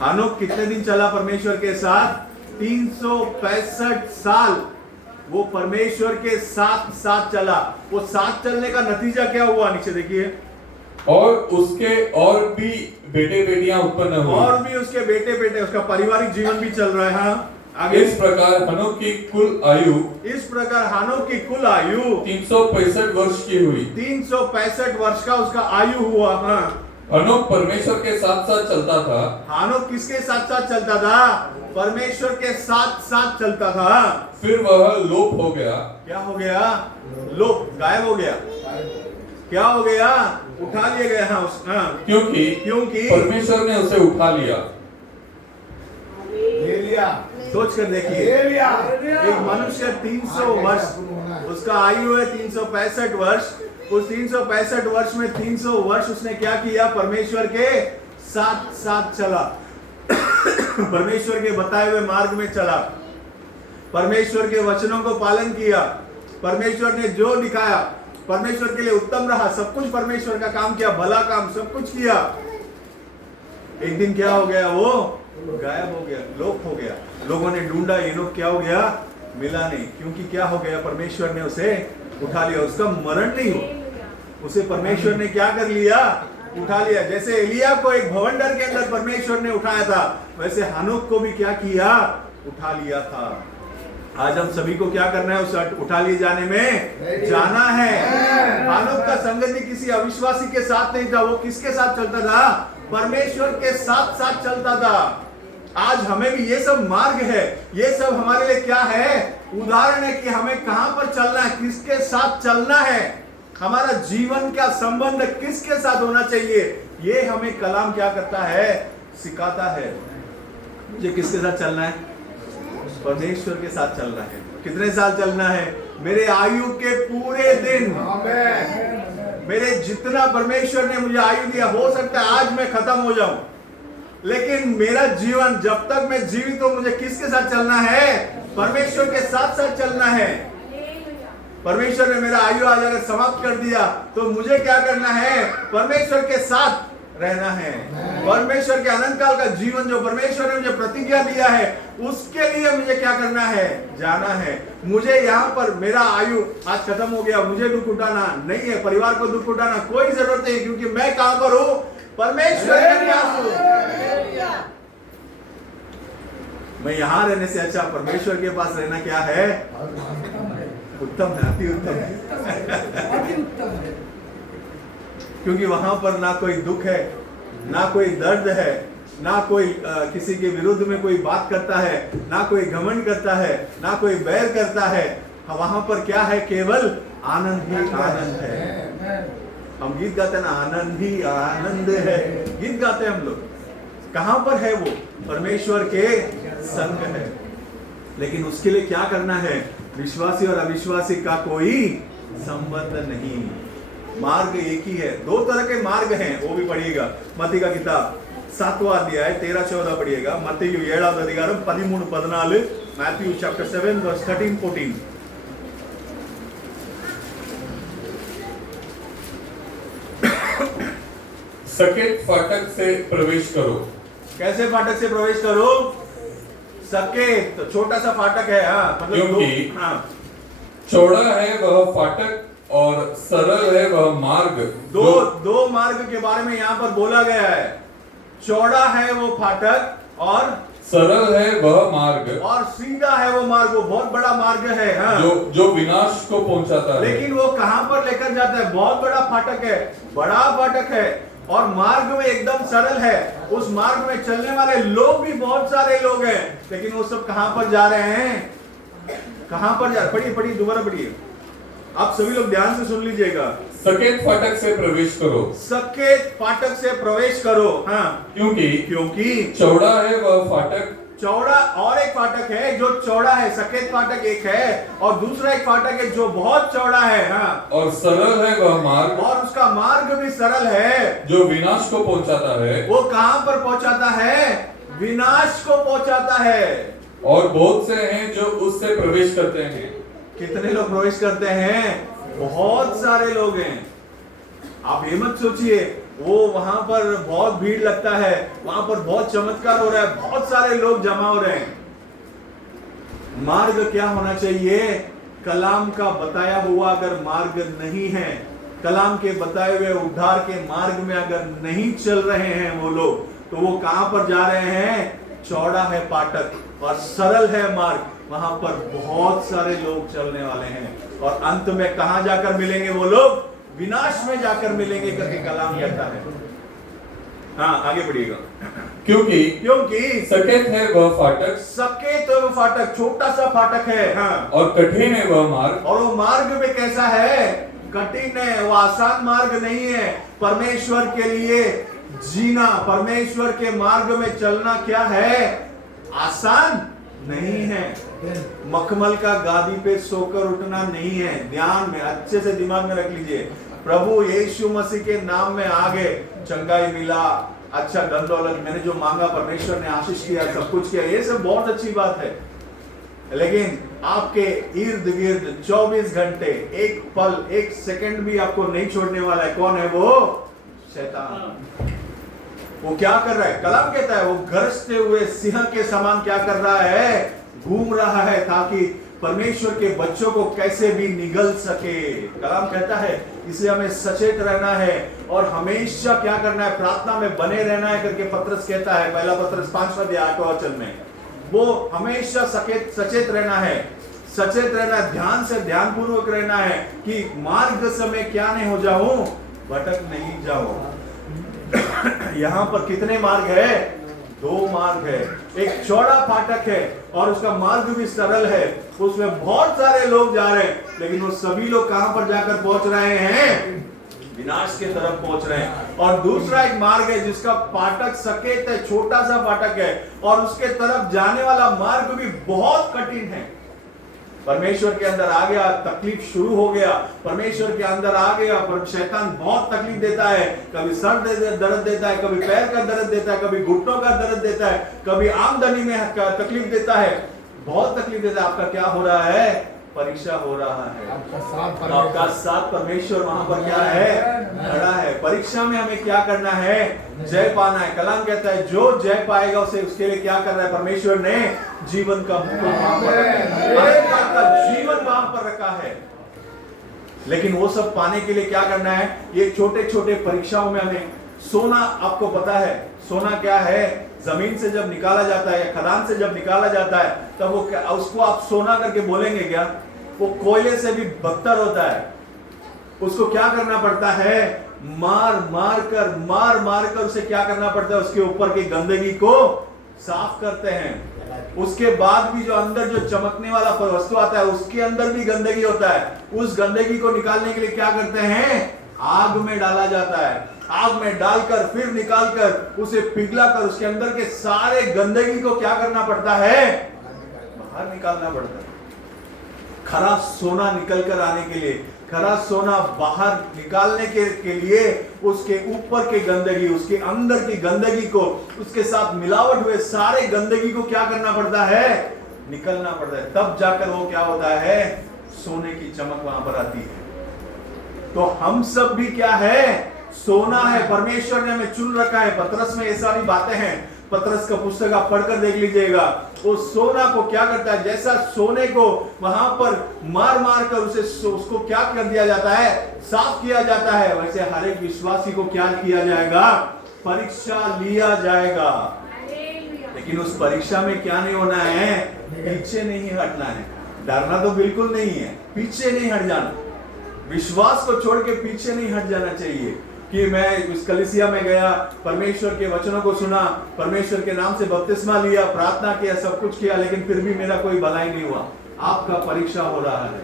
हानोक कितने दिन चला परमेश्वर के साथ? 365 साल वो परमेश्वर के साथ चला। वो साथ चलने का नतीजा क्या हुआ? नीचे देखिए। और उसके और भी बेटे बेटियां उत्पन्न हुए, और भी उसके बेटे बेटे, उसका पारिवारिक जीवन भी चल रहा है। हाँ, आगे। इस प्रकार हनोक की कुल आयु 365 वर्ष की हुई। 365 वर्ष का उसका आयु हुआ। हाँ, हनोक परमेश्वर के साथ साथ चलता था। हानोक किसके साथ साथ चलता था? परमेश्वर के साथ साथ चलता था। फिर वह लोप हो गया। क्या हो गया? लोप, गायब हो गया। क्या हो गया? उठा लिया गया। हाँ, क्योंकि परमेश्वर ने उसे उठा लिया। सोच कर देखिए, एक मनुष्य 300 वर्ष, उसका आयु है 365 वर्ष। उस 365 वर्ष में 300 वर्ष उसने क्या किया? परमेश्वर के साथ साथ चला। परमेश्वर के बताए हुए मार्ग में चला। परमेश्वर के वचनों को पालन किया। परमेश्वर ने जो दिखाया, परमेश्वर के लिए उत्तम रहा। सब कुछ परमेश्वर का काम किया, भला काम सब कुछ किया। एक दिन क्या हो गया? वो गायब हो गया, लोप हो गया। लोगों ने ढूंढा, एनोक क्या हो गया? मिला नहीं। क्योंकि क्या हो गया? परमेश्वर ने उसे उठा लिया। उसका मरण नहीं हुआ, उसे परमेश्वर ने क्या कर लिया? उठा लिया। जैसे एलिया को एक भवंडर के अंदर परमेश्वर ने उठाया था, वैसे हनोक को भी क्या किया? उठा लिया था। आज हम सभी को क्या करना है? उस उठा लिए जाने में जाना है। हनोक का संगति किसी अविश्वासी के साथ नहीं था। वो किसके साथ चलता था? परमेश्वर के साथ साथ चलता था। आज हमें भी ये सब मार्ग है, ये सब हमारे लिए क्या है? उदाहरण है कि हमें कहां पर चलना है, किसके साथ चलना है, हमारा जीवन का संबंध किसके साथ होना चाहिए। ये हमें कलाम क्या करता है? सिखाता है। मुझे किसके साथ चलना है? परमेश्वर के साथ चलना है। कितने साल चलना है? मेरे आयु के पूरे दिन। मेरे जितना परमेश्वर ने मुझे आयु दिया, हो सकता है आज मैं खत्म हो जाऊं, लेकिन मेरा जीवन जब तक मैं जीवित हूं, मुझे किसके साथ चलना है? परमेश्वर के साथ साथ चलना है। परमेश्वर ने मेरा आयु आज अगर समाप्त कर दिया तो मुझे क्या करना है? परमेश्वर के साथ रहना है। परमेश्वर के अनंत काल का जीवन जो परमेश्वर ने मुझे प्रतिज्ञा दिया है, उसके लिए मुझे क्या करना है? जाना है। मुझे यहाँ पर मेरा आयु आज खत्म हो गया, मुझे दुख उठाना नहीं है, परिवार को दुख उठाना कोई जरूरत नहीं, क्योंकि मैं कहां पर हूं? परमेश्वर के पास हूं। मैं यहां रहने से अच्छा परमेश्वर के पास रहना क्या है? उत्तम है, अति उत्तम है। क्योंकि वहां पर ना कोई दुख है, ना कोई दर्द है, ना कोई किसी के विरुद्ध में कोई बात करता है, ना कोई घमंड करता है, ना कोई बैर करता है। वहां पर क्या है? केवल आनंद ही आनंद है। हम गीत गाते हैं ना, आनंद ही आनंद है, गीत गाते हैं हम लोग। कहां पर है वो? परमेश्वर के संग है। लेकिन उसके लिए क्या करना है? विश्वासी और अविश्वासी का कोई संबंध नहीं, मार्ग एक ही है। दो तरह के मार्ग हैं, वो भी पढ़िएगा। मत्ती का किताब 7वां अध्याय 13-14 पढ़िएगा। मत्ती 7th अधिकारम 13-14, मैथ्यू चैप्टर 7 वर्स 13-14। सकेत फाटक से प्रवेश करो। कैसे फाटक से प्रवेश करो? सकेत तो छोटा सा फाटक है, मतलब क्योंकि हाँ, चौड़ा है वह फाटक और सरल है वह मार्ग। दो मार्ग के बारे में यहाँ पर बोला गया है। चौड़ा है वो फाटक और सरल है वह मार्ग, और सीधा है वो मार्ग। वो बहुत बड़ा मार्ग है, हाँ। जो विनाश को पहुंचाता है। लेकिन वो कहां पर लेकर जाता है? बहुत बड़ा फाटक है, बड़ा फाटक है, और मार्ग में एकदम सरल है। उस मार्ग में चलने वाले लोग भी बहुत सारे लोग हैं, लेकिन वो सब कहां पर जा रहे हैं? कहां पर जा? पढ़िए दोबारा पढ़िए, आप सभी लोग ध्यान से सुन लीजिएगा। सकेत फाटक से प्रवेश करो। सकेत फाटक से प्रवेश करो, हाँ। क्योंकि चौड़ा है वह फाटक। चौड़ा और एक फाटक है जो चौड़ा है। सकेत फाटक एक है, और दूसरा एक फाटक है जो बहुत चौड़ा है, हाँ। और सरल है वह मार्ग, और उसका मार्ग भी सरल है, जो विनाश को पहुंचाता है। वो कहां पर पहुंचाता है? विनाश को पहुंचाता है। और बहुत से हैं जो उससे प्रवेश करते हैं। कितने लोग प्रवेश करते हैं? बहुत सारे लोग हैं। आप ये मत सोचिए वो वहां पर बहुत भीड़ लगता है, वहां पर बहुत चमत्कार हो रहा है, बहुत सारे लोग जमा हो रहे हैं। मार्ग क्या होना चाहिए? कलाम का बताया हुआ अगर मार्ग नहीं है, कलाम के बताए हुए उद्धार के मार्ग में अगर नहीं चल रहे हैं वो लोग, तो वो कहां पर जा रहे हैं? चौड़ा है फाटक और सरल है मार्ग, वहां पर बहुत सारे लोग चलने वाले हैं, और अंत में कहां जाकर मिलेंगे वो लोग? विनाश में जाकर मिलेंगे करके कलाम कहता है। हाँ, आगे बढ़िएगा। क्योंकि सकेत है वह फाटक। सकेत वह फाटक, छोटा सा फाटक है, हाँ। और कठिन है वह मार्ग। और वो मार्ग में कैसा है? कठिन है, वो आसान मार्ग नहीं है। परमेश्वर के लिए जीना, परमेश्वर के मार्ग में चलना क्या है? आसान नहीं है। मखमल का गादी पे सोकर उठना नहीं है। ध्यान में अच्छे से दिमाग में रख लीजिए। प्रभु यीशु मसीह के नाम में आगे चंगाई मिला, अच्छा धन दौलत, मैंने जो मांगा परमेश्वर ने आशीष किया, सब कुछ किया, ये सब बहुत अच्छी बात है। लेकिन आपके इर्द गिर्द 24 घंटे, एक पल, एक सेकंड भी आपको नहीं छोड़ने वाला है। कौन है वो? शैतान। वो क्या कर रहा है? कलाम कहता है वो गरजते हुए सिंह के समान क्या कर रहा है? घूम रहा है, ताकि परमेश्वर के बच्चों को कैसे भी निगल सके। कलाम कहता है इसलिए हमें सचेत रहना है और हमेशा क्या करना है? प्रार्थना में बने रहना है करके पत्रस कहता है, पहला पत्रस 5वां अध्याय 8वां वचन में। वो हमेशा सचेत रहना है, सचेत रहना है, ध्यान से ध्यानपूर्वक रहना है कि मार्ग समय क्या नहीं हो जाऊं, भटक नहीं जाऊं। यहां पर कितने मार्ग है? 2 मार्ग है। एक चौड़ा फाटक है और उसका मार्ग भी सरल है, उसमें बहुत सारे लोग जा रहे हैं, लेकिन वो सभी लोग कहां पर जाकर पहुंच रहे हैं? विनाश के तरफ पहुंच रहे हैं। और दूसरा एक मार्ग है जिसका फाटक सकेत है, छोटा सा फाटक है, और उसके तरफ जाने वाला मार्ग भी बहुत कठिन है। परमेश्वर के अंदर आ गया, तकलीफ शुरू हो गया। परमेश्वर के अंदर आ गया, पर शैतान बहुत तकलीफ देता है। कभी सर दर्द देता है, कभी पैर का दर्द देता है, कभी घुटनों का दर्द देता है, कभी आमदनी में तकलीफ देता है, बहुत तकलीफ देता है। आपका क्या हो रहा है? परीक्षा हो रहा है। आपका साथ परमेश्वर वहां पर क्या है? खड़ा है। परीक्षा में हमें क्या करना है? जय पाना है। कलाम कहता है जो जय पाएगा उसे, उसके लिए क्या करना है? परमेश्वर ने जीवन का मुकुट वहां पर रखा है, जीवन वहां पर रखा है। लेकिन वो सब पाने के लिए क्या करना है? ये छोटे छोटे परीक्षाओं में हमें सोना आपको पता है, सोना क्या है? जमीन से जब निकाला जाता है या खदान से जब निकाला जाता है तब वो उसको आप सोना करके बोलेंगे क्या? वो कोयले से भी बदतर होता है। उसको क्या करना पड़ता है? मार मार कर उसे क्या करना पड़ता है? उसके ऊपर की गंदगी को साफ करते हैं। उसके बाद भी जो अंदर जो चमकने वाला वस्तु आता है उसके अंदर भी गंदगी होता है। उस गंदगी को निकालने के लिए क्या करते हैं? आग में डाला जाता है। आग में डालकर फिर निकालकर उसे पिघला कर उसके अंदर के सारे गंदगी को क्या करना पड़ता है? बाहर निकालना पड़ता है। खरा सोना निकल कर आने के लिए, खरा सोना बाहर निकालने के लिए उसके ऊपर की गंदगी, उसके अंदर की गंदगी को, उसके साथ मिलावट हुए सारे गंदगी को क्या करना पड़ता है? निकलना पड़ता है। तब जाकर वो क्या होता है? सोने की चमक वहां पर आती है। तो हम सब भी क्या है? सोना है। परमेश्वर ने हमें चुन रखा है। पतरस में ये सारी बातें हैं। पतरस का पुस्तक आप पढ़कर देख लीजिएगा। वो सोना को क्या करता है? जैसा सोने को वहां पर मार कर उसको क्या कर दिया जाता है? साफ किया जाता है। वैसे हर एक विश्वासी को क्या किया जाएगा? परीक्षा लिया जाएगा। लेकिन उस परीक्षा में क्या नहीं होना है? पीछे नहीं हटना है। डरना तो बिल्कुल नहीं है, पीछे नहीं हट जाना। विश्वास को छोड़ के पीछे नहीं हट जाना चाहिए कि मैं इस कलीसिया में गया, परमेश्वर के वचनों को सुना, परमेश्वर के नाम से बपतिस्मा लिया, प्रार्थना किया, सब कुछ किया, लेकिन फिर भी मेरा कोई भलाई नहीं हुआ। आपका परीक्षा हो रहा है,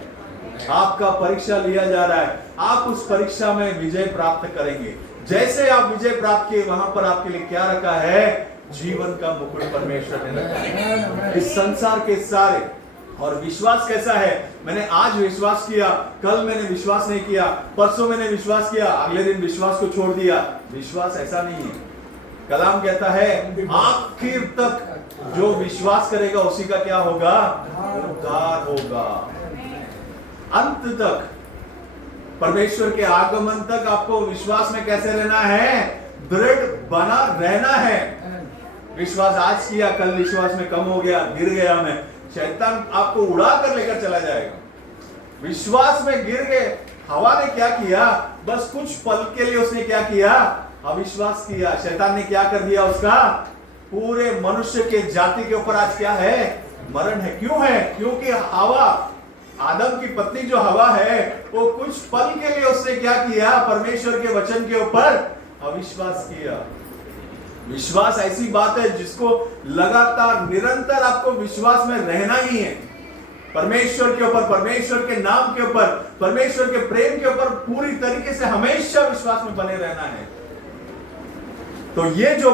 आपका परीक्षा लिया जा रहा है। आप उस परीक्षा में विजय प्राप्त करेंगे। जैसे आप विजय प्राप्त किए, वहां पर आपके लिए क्या रखा है? जीवन का मुकुट परमेश्वर ने रखा है। इस संसार के सारे और विश्वास कैसा है? मैंने आज विश्वास किया, कल मैंने विश्वास नहीं किया, परसों मैंने विश्वास किया, अगले दिन विश्वास को छोड़ दिया। विश्वास ऐसा नहीं है। कलाम कहता है आखिर तक जो विश्वास करेगा उसी का क्या होगा? उद्धार होगा। अंत तक, परमेश्वर के आगमन तक आपको विश्वास में कैसे रहना है? दृढ़ बना रहना है। विश्वास आज किया, कल विश्वास में कम हो गया, गिर गया मैं, शैतान आपको उड़ा कर लेकर चला जाएगा। विश्वास में गिर गए, हवा ने क्या किया? बस कुछ पल के लिए उसने क्या किया? अविश्वास किया। शैतान ने क्या कर दिया? उसका पूरे मनुष्य के जाति के ऊपर आज क्या है? मरण है। क्यों है? क्योंकि हवा, आदम की पत्नी जो हवा है, वो कुछ पल के लिए उसने क्या किया? परमेश्वर के वचन के ऊपर अविश्वास किया। विश्वास ऐसी बात है जिसको लगातार निरंतर आपको विश्वास में रहना ही है। परमेश्वर के ऊपर, परमेश्वर के नाम के ऊपर, परमेश्वर के प्रेम के ऊपर पूरी तरीके से हमेशा विश्वास में बने रहना है। तो ये जो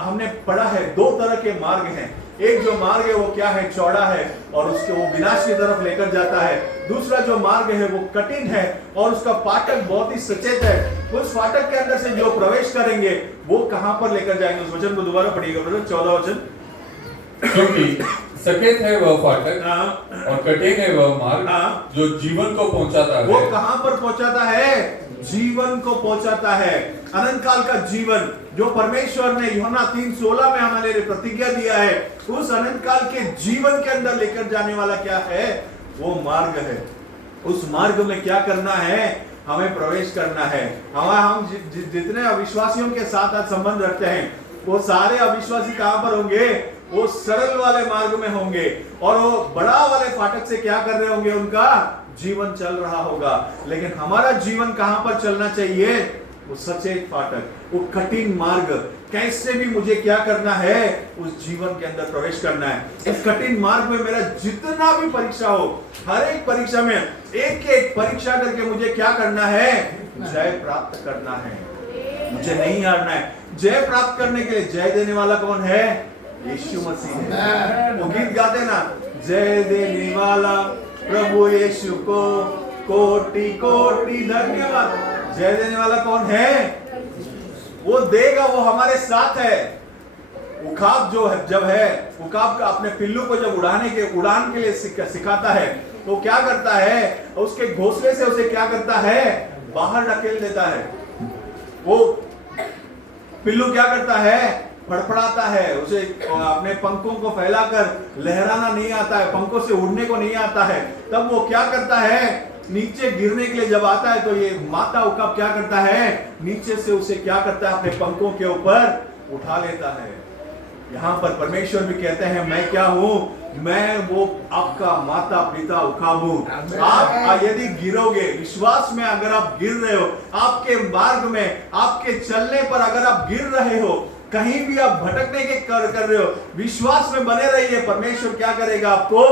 हमने पढ़ा है, दो तरह के मार्ग हैं। एक जो मार्ग है वो क्या है? चौड़ा है और उसके वो विनाश की तरफ लेकर जाता है। दूसरा जो मार्ग है वो कठिन है और उसका फाटक बहुत ही सचेत है। उस फाटक के अंदर से जो प्रवेश करेंगे वो कहां पर लेकर जाएंगे? उस वचन को दोबारा पढ़िएगा ब्रदर, 14 वचन। क्योंकि सचेत है वह फाटक और कठिन है वह मार्ग जो जीवन को पहुंचाता है। वो कहां पर पहुंचाता है? जीवन को पहुंचाता है। अनंत काल का जीवन जो परमेश्वर ने यूहन्ना 3:16 में हमारे लिए प्रतिज्ञा दिया है, उस अनंत काल के जीवन के अंदर लेकर जाने वाला क्या है? वो मार्ग है। उस मार्ग में क्या करना है? हमें प्रवेश करना है। हम जितने अविश्वासियों के साथ आज संबंध रखते हैं, वो सारे अविश्वासी कहां पर होंगे? वो सरल वाले मार्ग में होंगे और वो बड़ा वाले फाटक से क्या कर रहे होंगे? उनका जीवन चल रहा होगा। लेकिन हमारा जीवन कहां पर चलना चाहिए? वो सचेत फाटक, वो कठिन मार्ग। कैसे भी मुझे क्या करना है? उस जीवन के अंदर प्रवेश करना है। इस कठिन मार्ग में मेरा जितना भी परीक्षा हो, हर एक परीक्षा में एक एक परीक्षा करके मुझे क्या करना है? जय प्राप्त करना है। मुझे नहीं हारना है। जय प्राप्त करने के लिए जय देने वाला कौन है? यीशु मसीह है। वो गीत गाते ना, जय देने वाला प्रभु यीशु को कोटि कोटि धन्यवाद। जय देने वाला कौन है? वो देगा, वो हमारे साथ है। उकाब जो है, जब है उकाब का अपने पिल्लू को जब उड़ान के लिए सिखाता है, तो क्या करता है? उसके घोंसले से उसे क्या करता है? बाहर ढकेल देता है। वो पिल्लू क्या करता है? फड़फड़ाता है। उसे अपने पंखों को फैलाकर लहराना नहीं आता है, पंखों से उड़ने को नहीं आता है। तब वो क्या करता है? नीचे गिरने के लिए जब आता है तो ये माता उकाब क्या करता है, नीचे से उसे क्या करता है, अपने पंखों के ऊपर उठा लेता है। यहाँ पर परमेश्वर भी कहते हैं मैं क्या हूं, मैं वो आपका माता पिता उकाब हूं। आप यदि गिरोगे, विश्वास में अगर आप गिर रहे हो, आपके मार्ग में, आपके चलने पर अगर आप गिर रहे हो, कहीं भी आप भटकने के कर रहे हो, विश्वास में बने रहिए। परमेश्वर क्या करेगा, आपको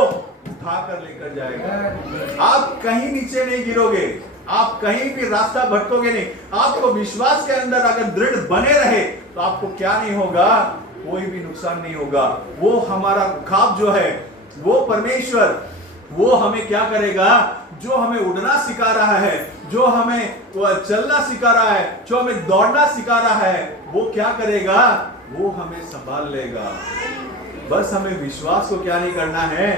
उठा कर लेकर जाएगा। आप कहीं नीचे नहीं गिरोगे, आप कहीं भी रास्ता भटकोगे नहीं। आपको विश्वास के अंदर अगर दृढ़ बने रहे तो आपको क्या नहीं होगा, कोई भी नुकसान नहीं होगा। वो हमारा ख्वाब जो है, वो परमेश्वर, वो हमें क्या करेगा, जो हमें उड़ना सिखा रहा है, जो हमें चलना सिखा रहा है, जो हमें दौड़ना सिखा रहा है, वो क्या करेगा, वो हमें संभाल लेगा। बस हमें विश्वास को क्या नहीं करना है,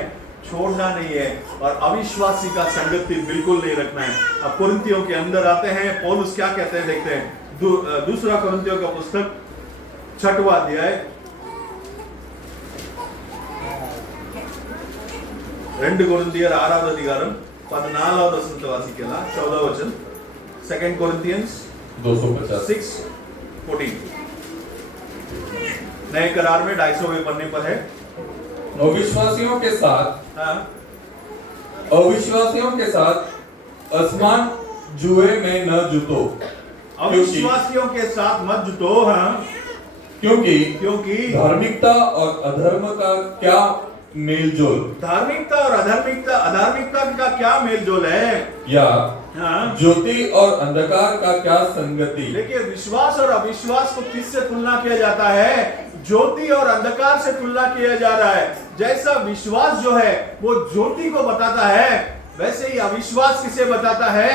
छोड़ना नहीं है, और अविश्वासी का संगति बिल्कुल नहीं रखना है। अब कुरिन्थियों के अंदर आते हैं, पौलुस क्या कहते हैं देखते हैं। दूसरा कुरिन्थियों का पुस्तक 6वां अध्याय 2 కొరింథీయుల 6వ అధికారం 14వ వచనంతో వాసికెలా 14వ వచనం 2 Corinthians 6:14 नए करार में 250वें पन्ने पर है। अविश्वासियों के साथ आसमान जुए में न जुटो। अविश्वासियों के साथ मत जुटो। हाँ, क्योंकि धार्मिकता और अधर्म का क्या मेलजोल, धार्मिकता और अधार्मिकता का क्या मेलजोल है, या ज्योति और अंधकार का क्या संगति। देखिए, विश्वास और अविश्वास को किससे तुलना किया जाता है, ज्योति और अंधकार से तुलना किया जा रहा है। जैसा विश्वास जो है वो ज्योति को बताता है, वैसे ही अविश्वास किसे बताता है,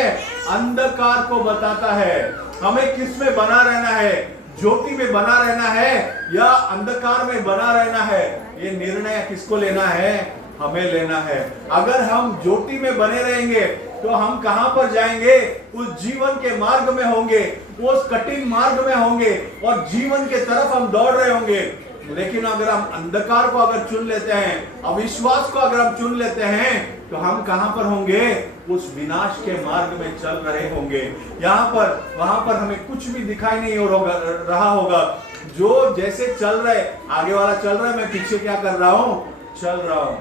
अंधकार को बताता है। हमें किस में बना रहना है, ज्योति में बना रहना है या अंधकार में बना रहना है, ये निर्णय किसको लेना है, हमें लेना है। अगर हम ज्योति में बने रहेंगे तो हम कहां पर जाएंगे, उस जीवन के मार्ग में होंगे, उस कठिन मार्ग में होंगे और जीवन के तरफ हम दौड़ रहे होंगे। लेकिन अगर हम अंधकार को अगर चुन लेते हैं, अविश्वास को अगर हम चुन लेते हैं, तो हम कहां पर होंगे, उस विनाश के मार्ग में चल रहे होंगे। यहाँ पर वहां पर हमें कुछ भी दिखाई नहीं हो रहा होगा। जो जैसे चल रहे, आगे वाला चल रहा है, मैं पीछे क्या कर रहा हूं, चल रहा हूं।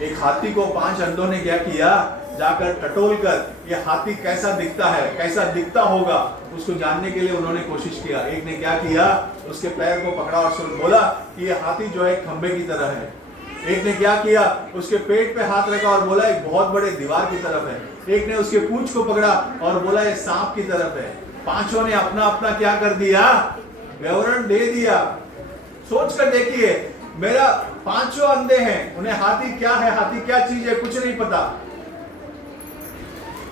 एक हाथी को 5 अंधों ने क्या किया, जाकर टटोल कर ये हाथी कैसा दिखता है, कैसा दिखता होगा, उसको जानने के लिए उन्होंने कोशिश किया। एक ने क्या किया, उसके पैर को पकड़ा और बोला कि ये हाथी जो है खंबे की तरह है। एक ने क्या किया, उसके पेट पे हाथ रखा और बोला एक बहुत बड़े दीवार की तरफ है। एक ने उसके पूंछ को पकड़ा और बोला ये सांप की तरफ है। पांचों ने अपना अपना क्या कर दिया, विवरण दे दिया। सोच कर देखिए, मेरा 5 अंधे हैं, उन्हें हाथी क्या है, हाथी क्या चीज है, कुछ नहीं पता।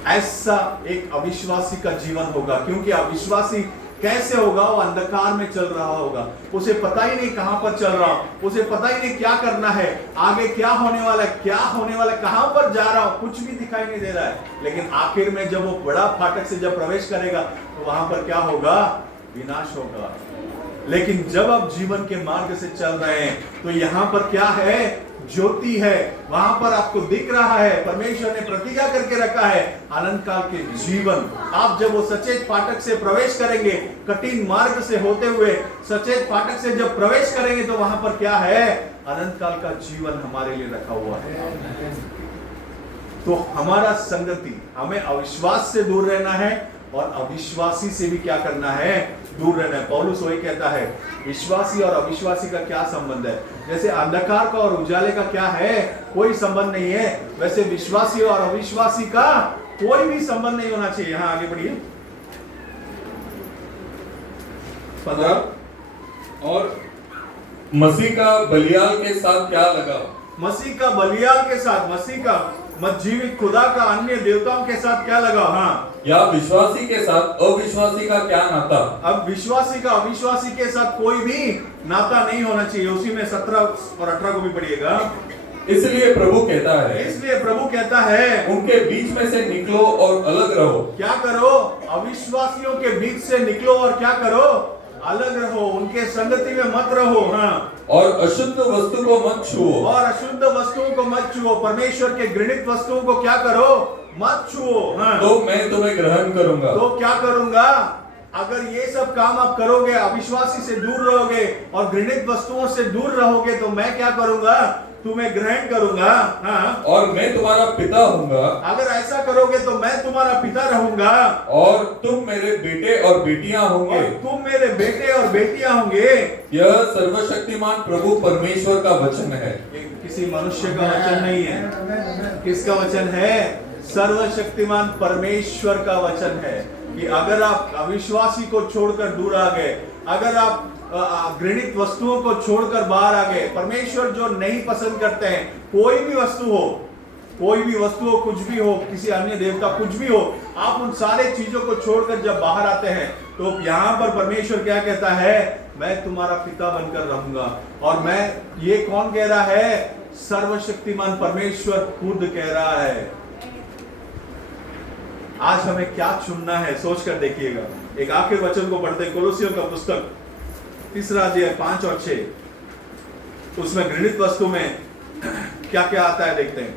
ऐसा एक अविश्वासी का जीवन होगा, क्योंकि अविश्वासी कैसे होगा, वो अंधकार में चल रहा होगा, उसे पता ही नहीं कहां पर चल रहा हूं, उसे पता ही नहीं क्या करना है, आगे क्या होने वाला है, क्या होने वाला है, कहां पर जा रहा हूं, कुछ भी दिखाई नहीं दे रहा है। लेकिन आखिर में जब वो बड़ा फाटक से जब प्रवेश करेगा तो वहां पर क्या होगा, विनाश होगा। लेकिन जब आप जीवन के मार्ग से चल रहे हैं तो यहां पर क्या है, ज्योति है, वहां पर आपको दिख रहा है, परमेश्वर ने प्रतिज्ञा करके रखा है अनंत काल के जीवन। आप जब वो सचेत फाटक से प्रवेश करेंगे, कठिन मार्ग से होते हुए सचेत फाटक से जब प्रवेश करेंगे तो वहां पर क्या है, अनंत काल का जीवन हमारे लिए रखा हुआ है। तो हमारा संगति, हमें अविश्वास से दूर रहना है और अविश्वासी से भी क्या करना है, दूर रहना है। पौलुस वही कहता है, विश्वासी और अविश्वासी का क्या संबंध है। जैसे अंधकार का और उजाले का क्या है, कोई संबंध नहीं है, वैसे विश्वासी और अविश्वासी का कोई भी संबंध नहीं होना चाहिए। यहां आगे बढ़िए 15। और मसीह का बलियाल के साथ क्या लगा, मसीह का बलियाल के साथ, मसीह का जीवित खुदा का अन्य देवताओं के साथ क्या लगा। हाँ, या विश्वासी के साथ अविश्वासी का क्या नाता। अब विश्वासी का अविश्वासी के साथ कोई भी नाता नहीं होना चाहिए। उसी में 17 और 18 को भी पढ़िएगा। इसलिए प्रभु कहता है, उनके बीच में से निकलो और अलग रहो। क्या करो, अविश्वासियों के बीच से निकलो और क्या करो, अलग रहो, उनके संगति में मत रहो। हाँ, और अशुद्ध वस्तु को मत छुओ। और अशुद्ध वस्तुओं को मत छुओ। परमेश्वर के घृणित वस्तुओं को क्या करो? मत छुओ। हाँ, तो मैं तुम्हें ग्रहण करूंगा। तो क्या करूंगा? अगर ये सब काम आप करोगे, अविश्वासी से दूर रहोगे और घृणित वस्तुओं से दूर रहोगे, तो मैं क्या करूंगा? तुम्हें ग्रहण करूंगा। हाँ, और मैं तुम्हारा पिता हूँगा। अगर ऐसा करोगे तो मैं तुम्हारा पिता रहूंगा और तुम मेरे बेटे और बेटियां होंगे। और तुम मेरे बेटे और बेटियां होंगे। यह सर्वशक्तिमान प्रभु परमेश्वर का वचन है। ये किसी मनुष्य का वचन नहीं है। किसका वचन है? सर्वशक्तिमान परमेश्वर का वचन है कि अगर आप अविश्वासी को छोड़कर दूर आ गए, अगर आप घृणित वस्तुओं को छोड़कर बाहर आ गए, परमेश्वर जो नहीं पसंद करते हैं, कोई भी वस्तु हो, कोई भी वस्तु हो, कुछ भी हो, किसी अन्य देवता कुछ भी हो, आप उन सारे चीजों को छोड़कर जब बाहर आते हैं, तो यहाँ पर परमेश्वर क्या कहता है? मैं तुम्हारा पिता बनकर रहूंगा। और मैं, ये कौन कह रहा है? सर्वशक्तिमान परमेश्वर खुद कह रहा है। आज हमें क्या चुनना है, सोच कर देखिएगा। एक आखिर वचन को पढ़ते हैं, कोलोसियों का पुस्तक 3 अध्याय 5 और 6। उसमें घृणित वस्तु में क्या क्या आता है देखते हैं।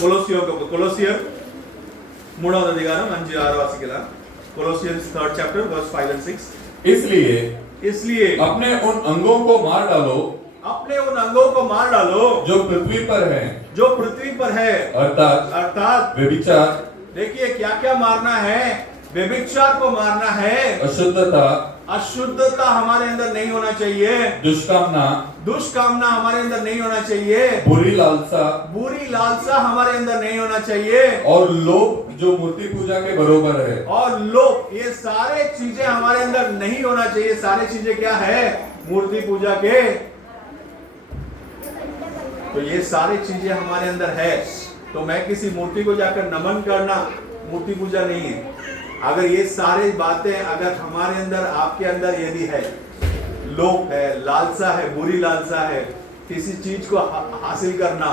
कोलोसियर 3వ అధ్యాయం 5-6 వాక్యాలు। कोलोसियंस 3rd chapter verse 5 and 6। इसलिए अपने उन अंगों को मार डालो, अपने उन अंगों को मार डालो जो पृथ्वी पर है, जो पृथ्वी पर है, अर्थात व्यभिचार। देखिए क्या क्या मारना है? व्यभिचार को मारना है। अशुद्धता हमारे अंदर नहीं होना चाहिए। दुष्कामना हमारे अंदर नहीं होना चाहिए। बुरी लालसा हमारे अंदर नहीं होना चाहिए। और लोभ जो मूर्ति पूजा के बरोबर है। और लोभ, ये सारे चीजें हमारे अंदर नहीं होना चाहिए। सारे चीजें क्या है? मूर्ति पूजा के। तो ये सारी चीजें हमारे अंदर है। तो मैं किसी मूर्ति को जाकर नमन करना मूर्ति पूजा नहीं है। अगर ये सारी बातें अगर हमारे अंदर, आपके अंदर यदि है, लोभ है, लालसा है, बुरी लालसा है, किसी चीज को हासिल करना,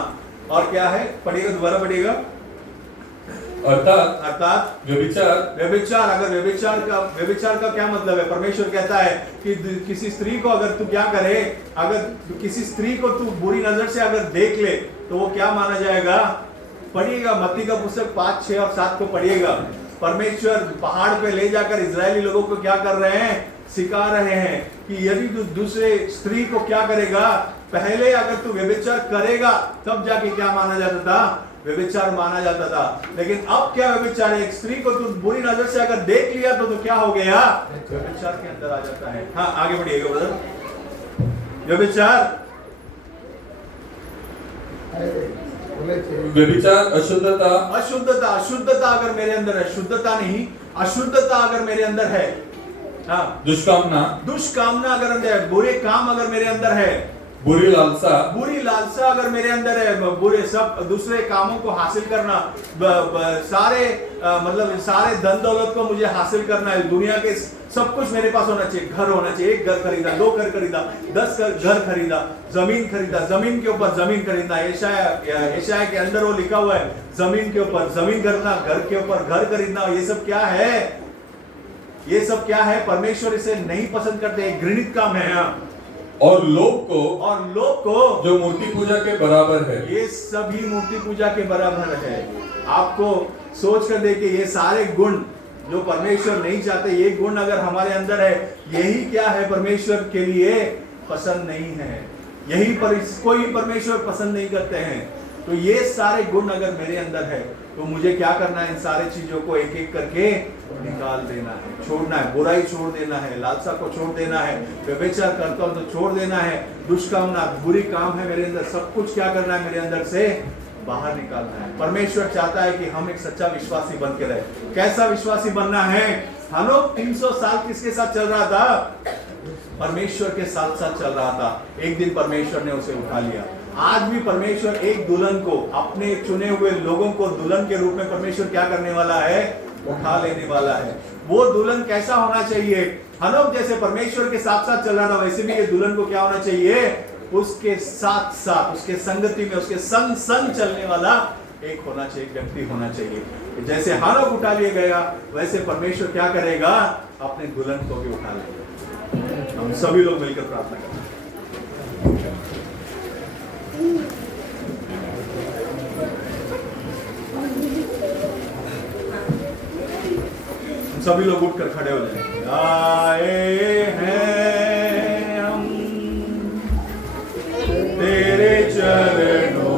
और क्या है? पढ़िएगा, दोबारा पढ़िएगा। अर्थात व्यभिचार। अगर व्यभिचार का क्या मतलब है? परमेश्वर कहता है कि किसी स्त्री को अगर तू क्या करे, अगर किसी स्त्री को तू बुरी नजर से अगर देख ले, तो वो क्या माना जाएगा? पढ़िएगा, मत्ती का पुस्तक 5, 6 और 7 को पढ़िएगा। परमेश्वर पहाड़ पे ले जाकर इजरायली लोगों को क्या कर रहे हैं? सिखा रहे हैं कि यदि तू दूसरे स्त्री को क्या करेगा, पहले अगर तू व्यभिचार करेगा तब जाके क्या माना जाता था? व्यभिचार माना जाता था। लेकिन अब क्या व्यभिचार है? एक स्त्री को तू बुरी नजर से अगर देख लिया तो क्या हो गया? व्यभिचार के अंदर आ जाता है। हाँ, आगे बढ़िएगा ब्रदर। व्यभिचार अशुद्धता अगर मेरे अंदर है, शुद्धता नहीं, अशुद्धता अगर मेरे अंदर है, हाँ, दुष्कामना अगर अंदर है, बुरे काम अगर मेरे अंदर है, बुरी लालसा अगर मेरे अंदर है, बुरे सब दूसरे कामों को हासिल करना, सारे मतलब सारे धन दौलत को मुझे हासिल करना है, दुनिया के सब कुछ मेरे पास होना चाहिए। घर होना चाहिए, 1 घर खरीदा, 2 घर खरीदा, 10 घर खरीदा, जमीन खरीदा, जमीन के ऊपर जमीन खरीदना। एशाया के अंदर वो लिखा हुआ है, जमीन के ऊपर जमीन खरीदना, घर के ऊपर घर खरीदना। ये सब क्या है? ये सब क्या है? परमेश्वर इसे नहीं पसंद करते, घृणित काम है। और लोभ को जो मूर्ति पूजा के बराबर है। ये सभी मूर्ति पूजा के बराबर है। आपको सोच कर देखिए, ये सारे गुण जो परमेश्वर नहीं चाहते, ये गुण अगर हमारे अंदर है, यही क्या है? परमेश्वर के लिए पसंद नहीं है। यही पर इसको ही परमेश्वर पसंद नहीं करते हैं। तो ये सारे गुण अगर मेरे अंदर है, तो मुझे क्या करना है? इन सारे चीजों को एक एक करके निकाल देना है, छोड़ना है। बुराई छोड़ देना है, लालसा को छोड़ देना है, व्यभिचार करता हूं तो छोड़ देना है, दुष्कामना, बुरी काम है मेरे अंदर, सब कुछ क्या करना है? मेरे अंदर से बाहर निकालना है। परमेश्वर चाहता है कि हम एक सच्चा विश्वासी बन के रहे। कैसा विश्वासी बनना है? हनोक 300 साल किसके साथ चल रहा था? परमेश्वर के साथ साथ चल रहा था। एक दिन परमेश्वर ने उसे उठा लिया। आज भी परमेश्वर एक दुल्हन को, अपने चुने हुए लोगों को दुल्हन के रूप में परमेश्वर क्या करने वाला है? उठा लेने वाला है। वो दुल्हन कैसा होना चाहिए? हनोक जैसे परमेश्वर के साथ साथ चल रहा था, वैसे भी ये दुल्हन को क्या होना चाहिए? उसके साथ साथ, उसके संगति में, उसके संग संग चलने वाला एक होना चाहिए, व्यक्ति होना चाहिए। जैसे हानोक उठा लिया गया, वैसे परमेश्वर क्या करेगा, अपने दुल्हन को भी उठा लेगा। हम सभी लोग मिलकर प्रार्थना करें। सभी लोग उठकर खड़े हो जाएंगे। आए हैं हम तेरे चरणों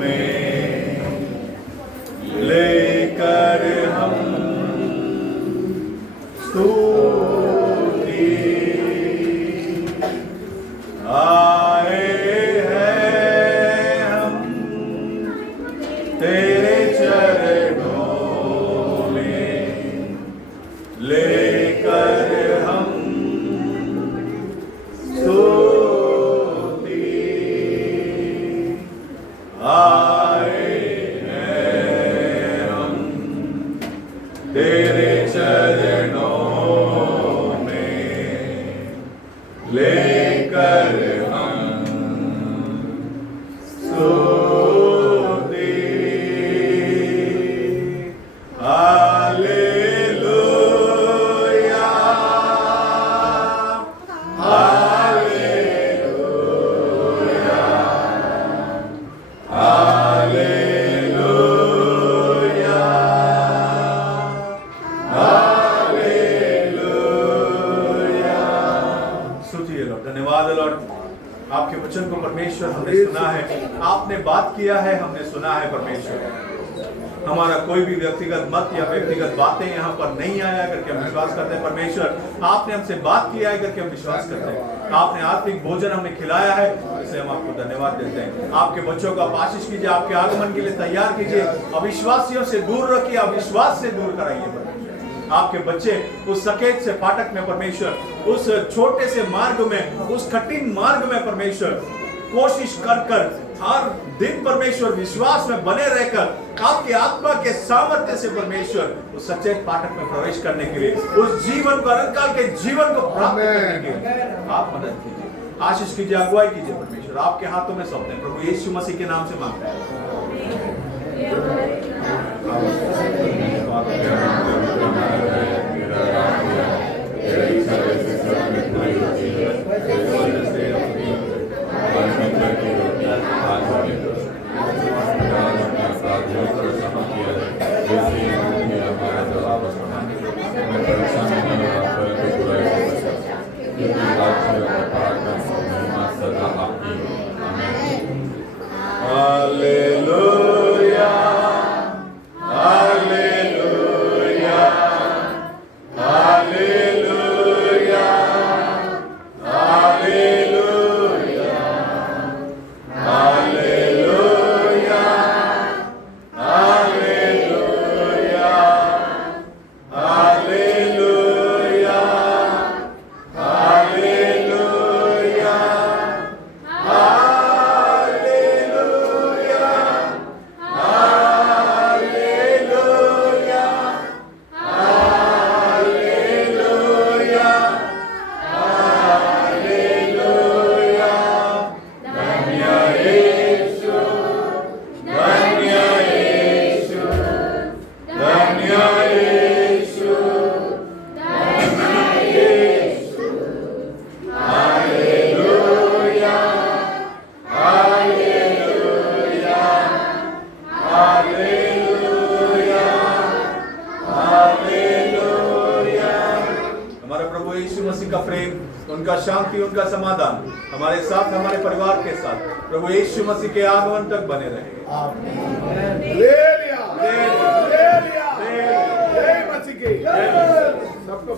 में, लेकर हम स्तुति। आए हैं हम तेरे चरणों में, लेकर हम स्तुति। आए हैं हम तेरे चरणों में, लेकर हम स्तुति। धन्यवाद लॉर्ड, आपके वचन को परमेश्वर हमने सुना है, आपने बात किया है, हमने सुना है परमेश्वर। हमारा कोई भी व्यक्तिगत मत या व्यक्तिगत बातें यहाँ पर नहीं आया करके हम विश्वास करते हैं परमेश्वर, आपने हमसे बात किया है करके हम विश्वास करते हैं। आपने आत्मिक भोजन हमें खिलाया है, इसलिए हम आपको धन्यवाद देते हैं। आपके बच्चों का आशीष कीजिए, आपके आगमन के लिए तैयार कीजिए, अविश्वासियों से दूर रखिए, अविश्वास से दूर कराइए। आपके बच्चे उस सकेत से फाटक में परमेश्वर, उस छोटे से मार्ग में, उस कठिन मार्ग में परमेश्वर कोशिश कर हर दिन परमेश्वर विश्वास में बने रहकर आपके आत्मा के सामर्थ्य से परमेश्वर उस सच्चे फाटक में प्रवेश करने के लिए, उस जीवन को, अनंत काल के जीवन को प्राप्त करने के लिए आप मदद कीजिए, आशीष कीजिए, अगुवाई कीजिए परमेश्वर। आपके हाथों में सौंपते हैं प्रभु यीशु मसीह के नाम से मांगते हैं। उनका शांति, उनका समाधान हमारे साथ, हमारे परिवार के साथ प्रभु यीशु मसीह के आगमन तक बने रहे। सबको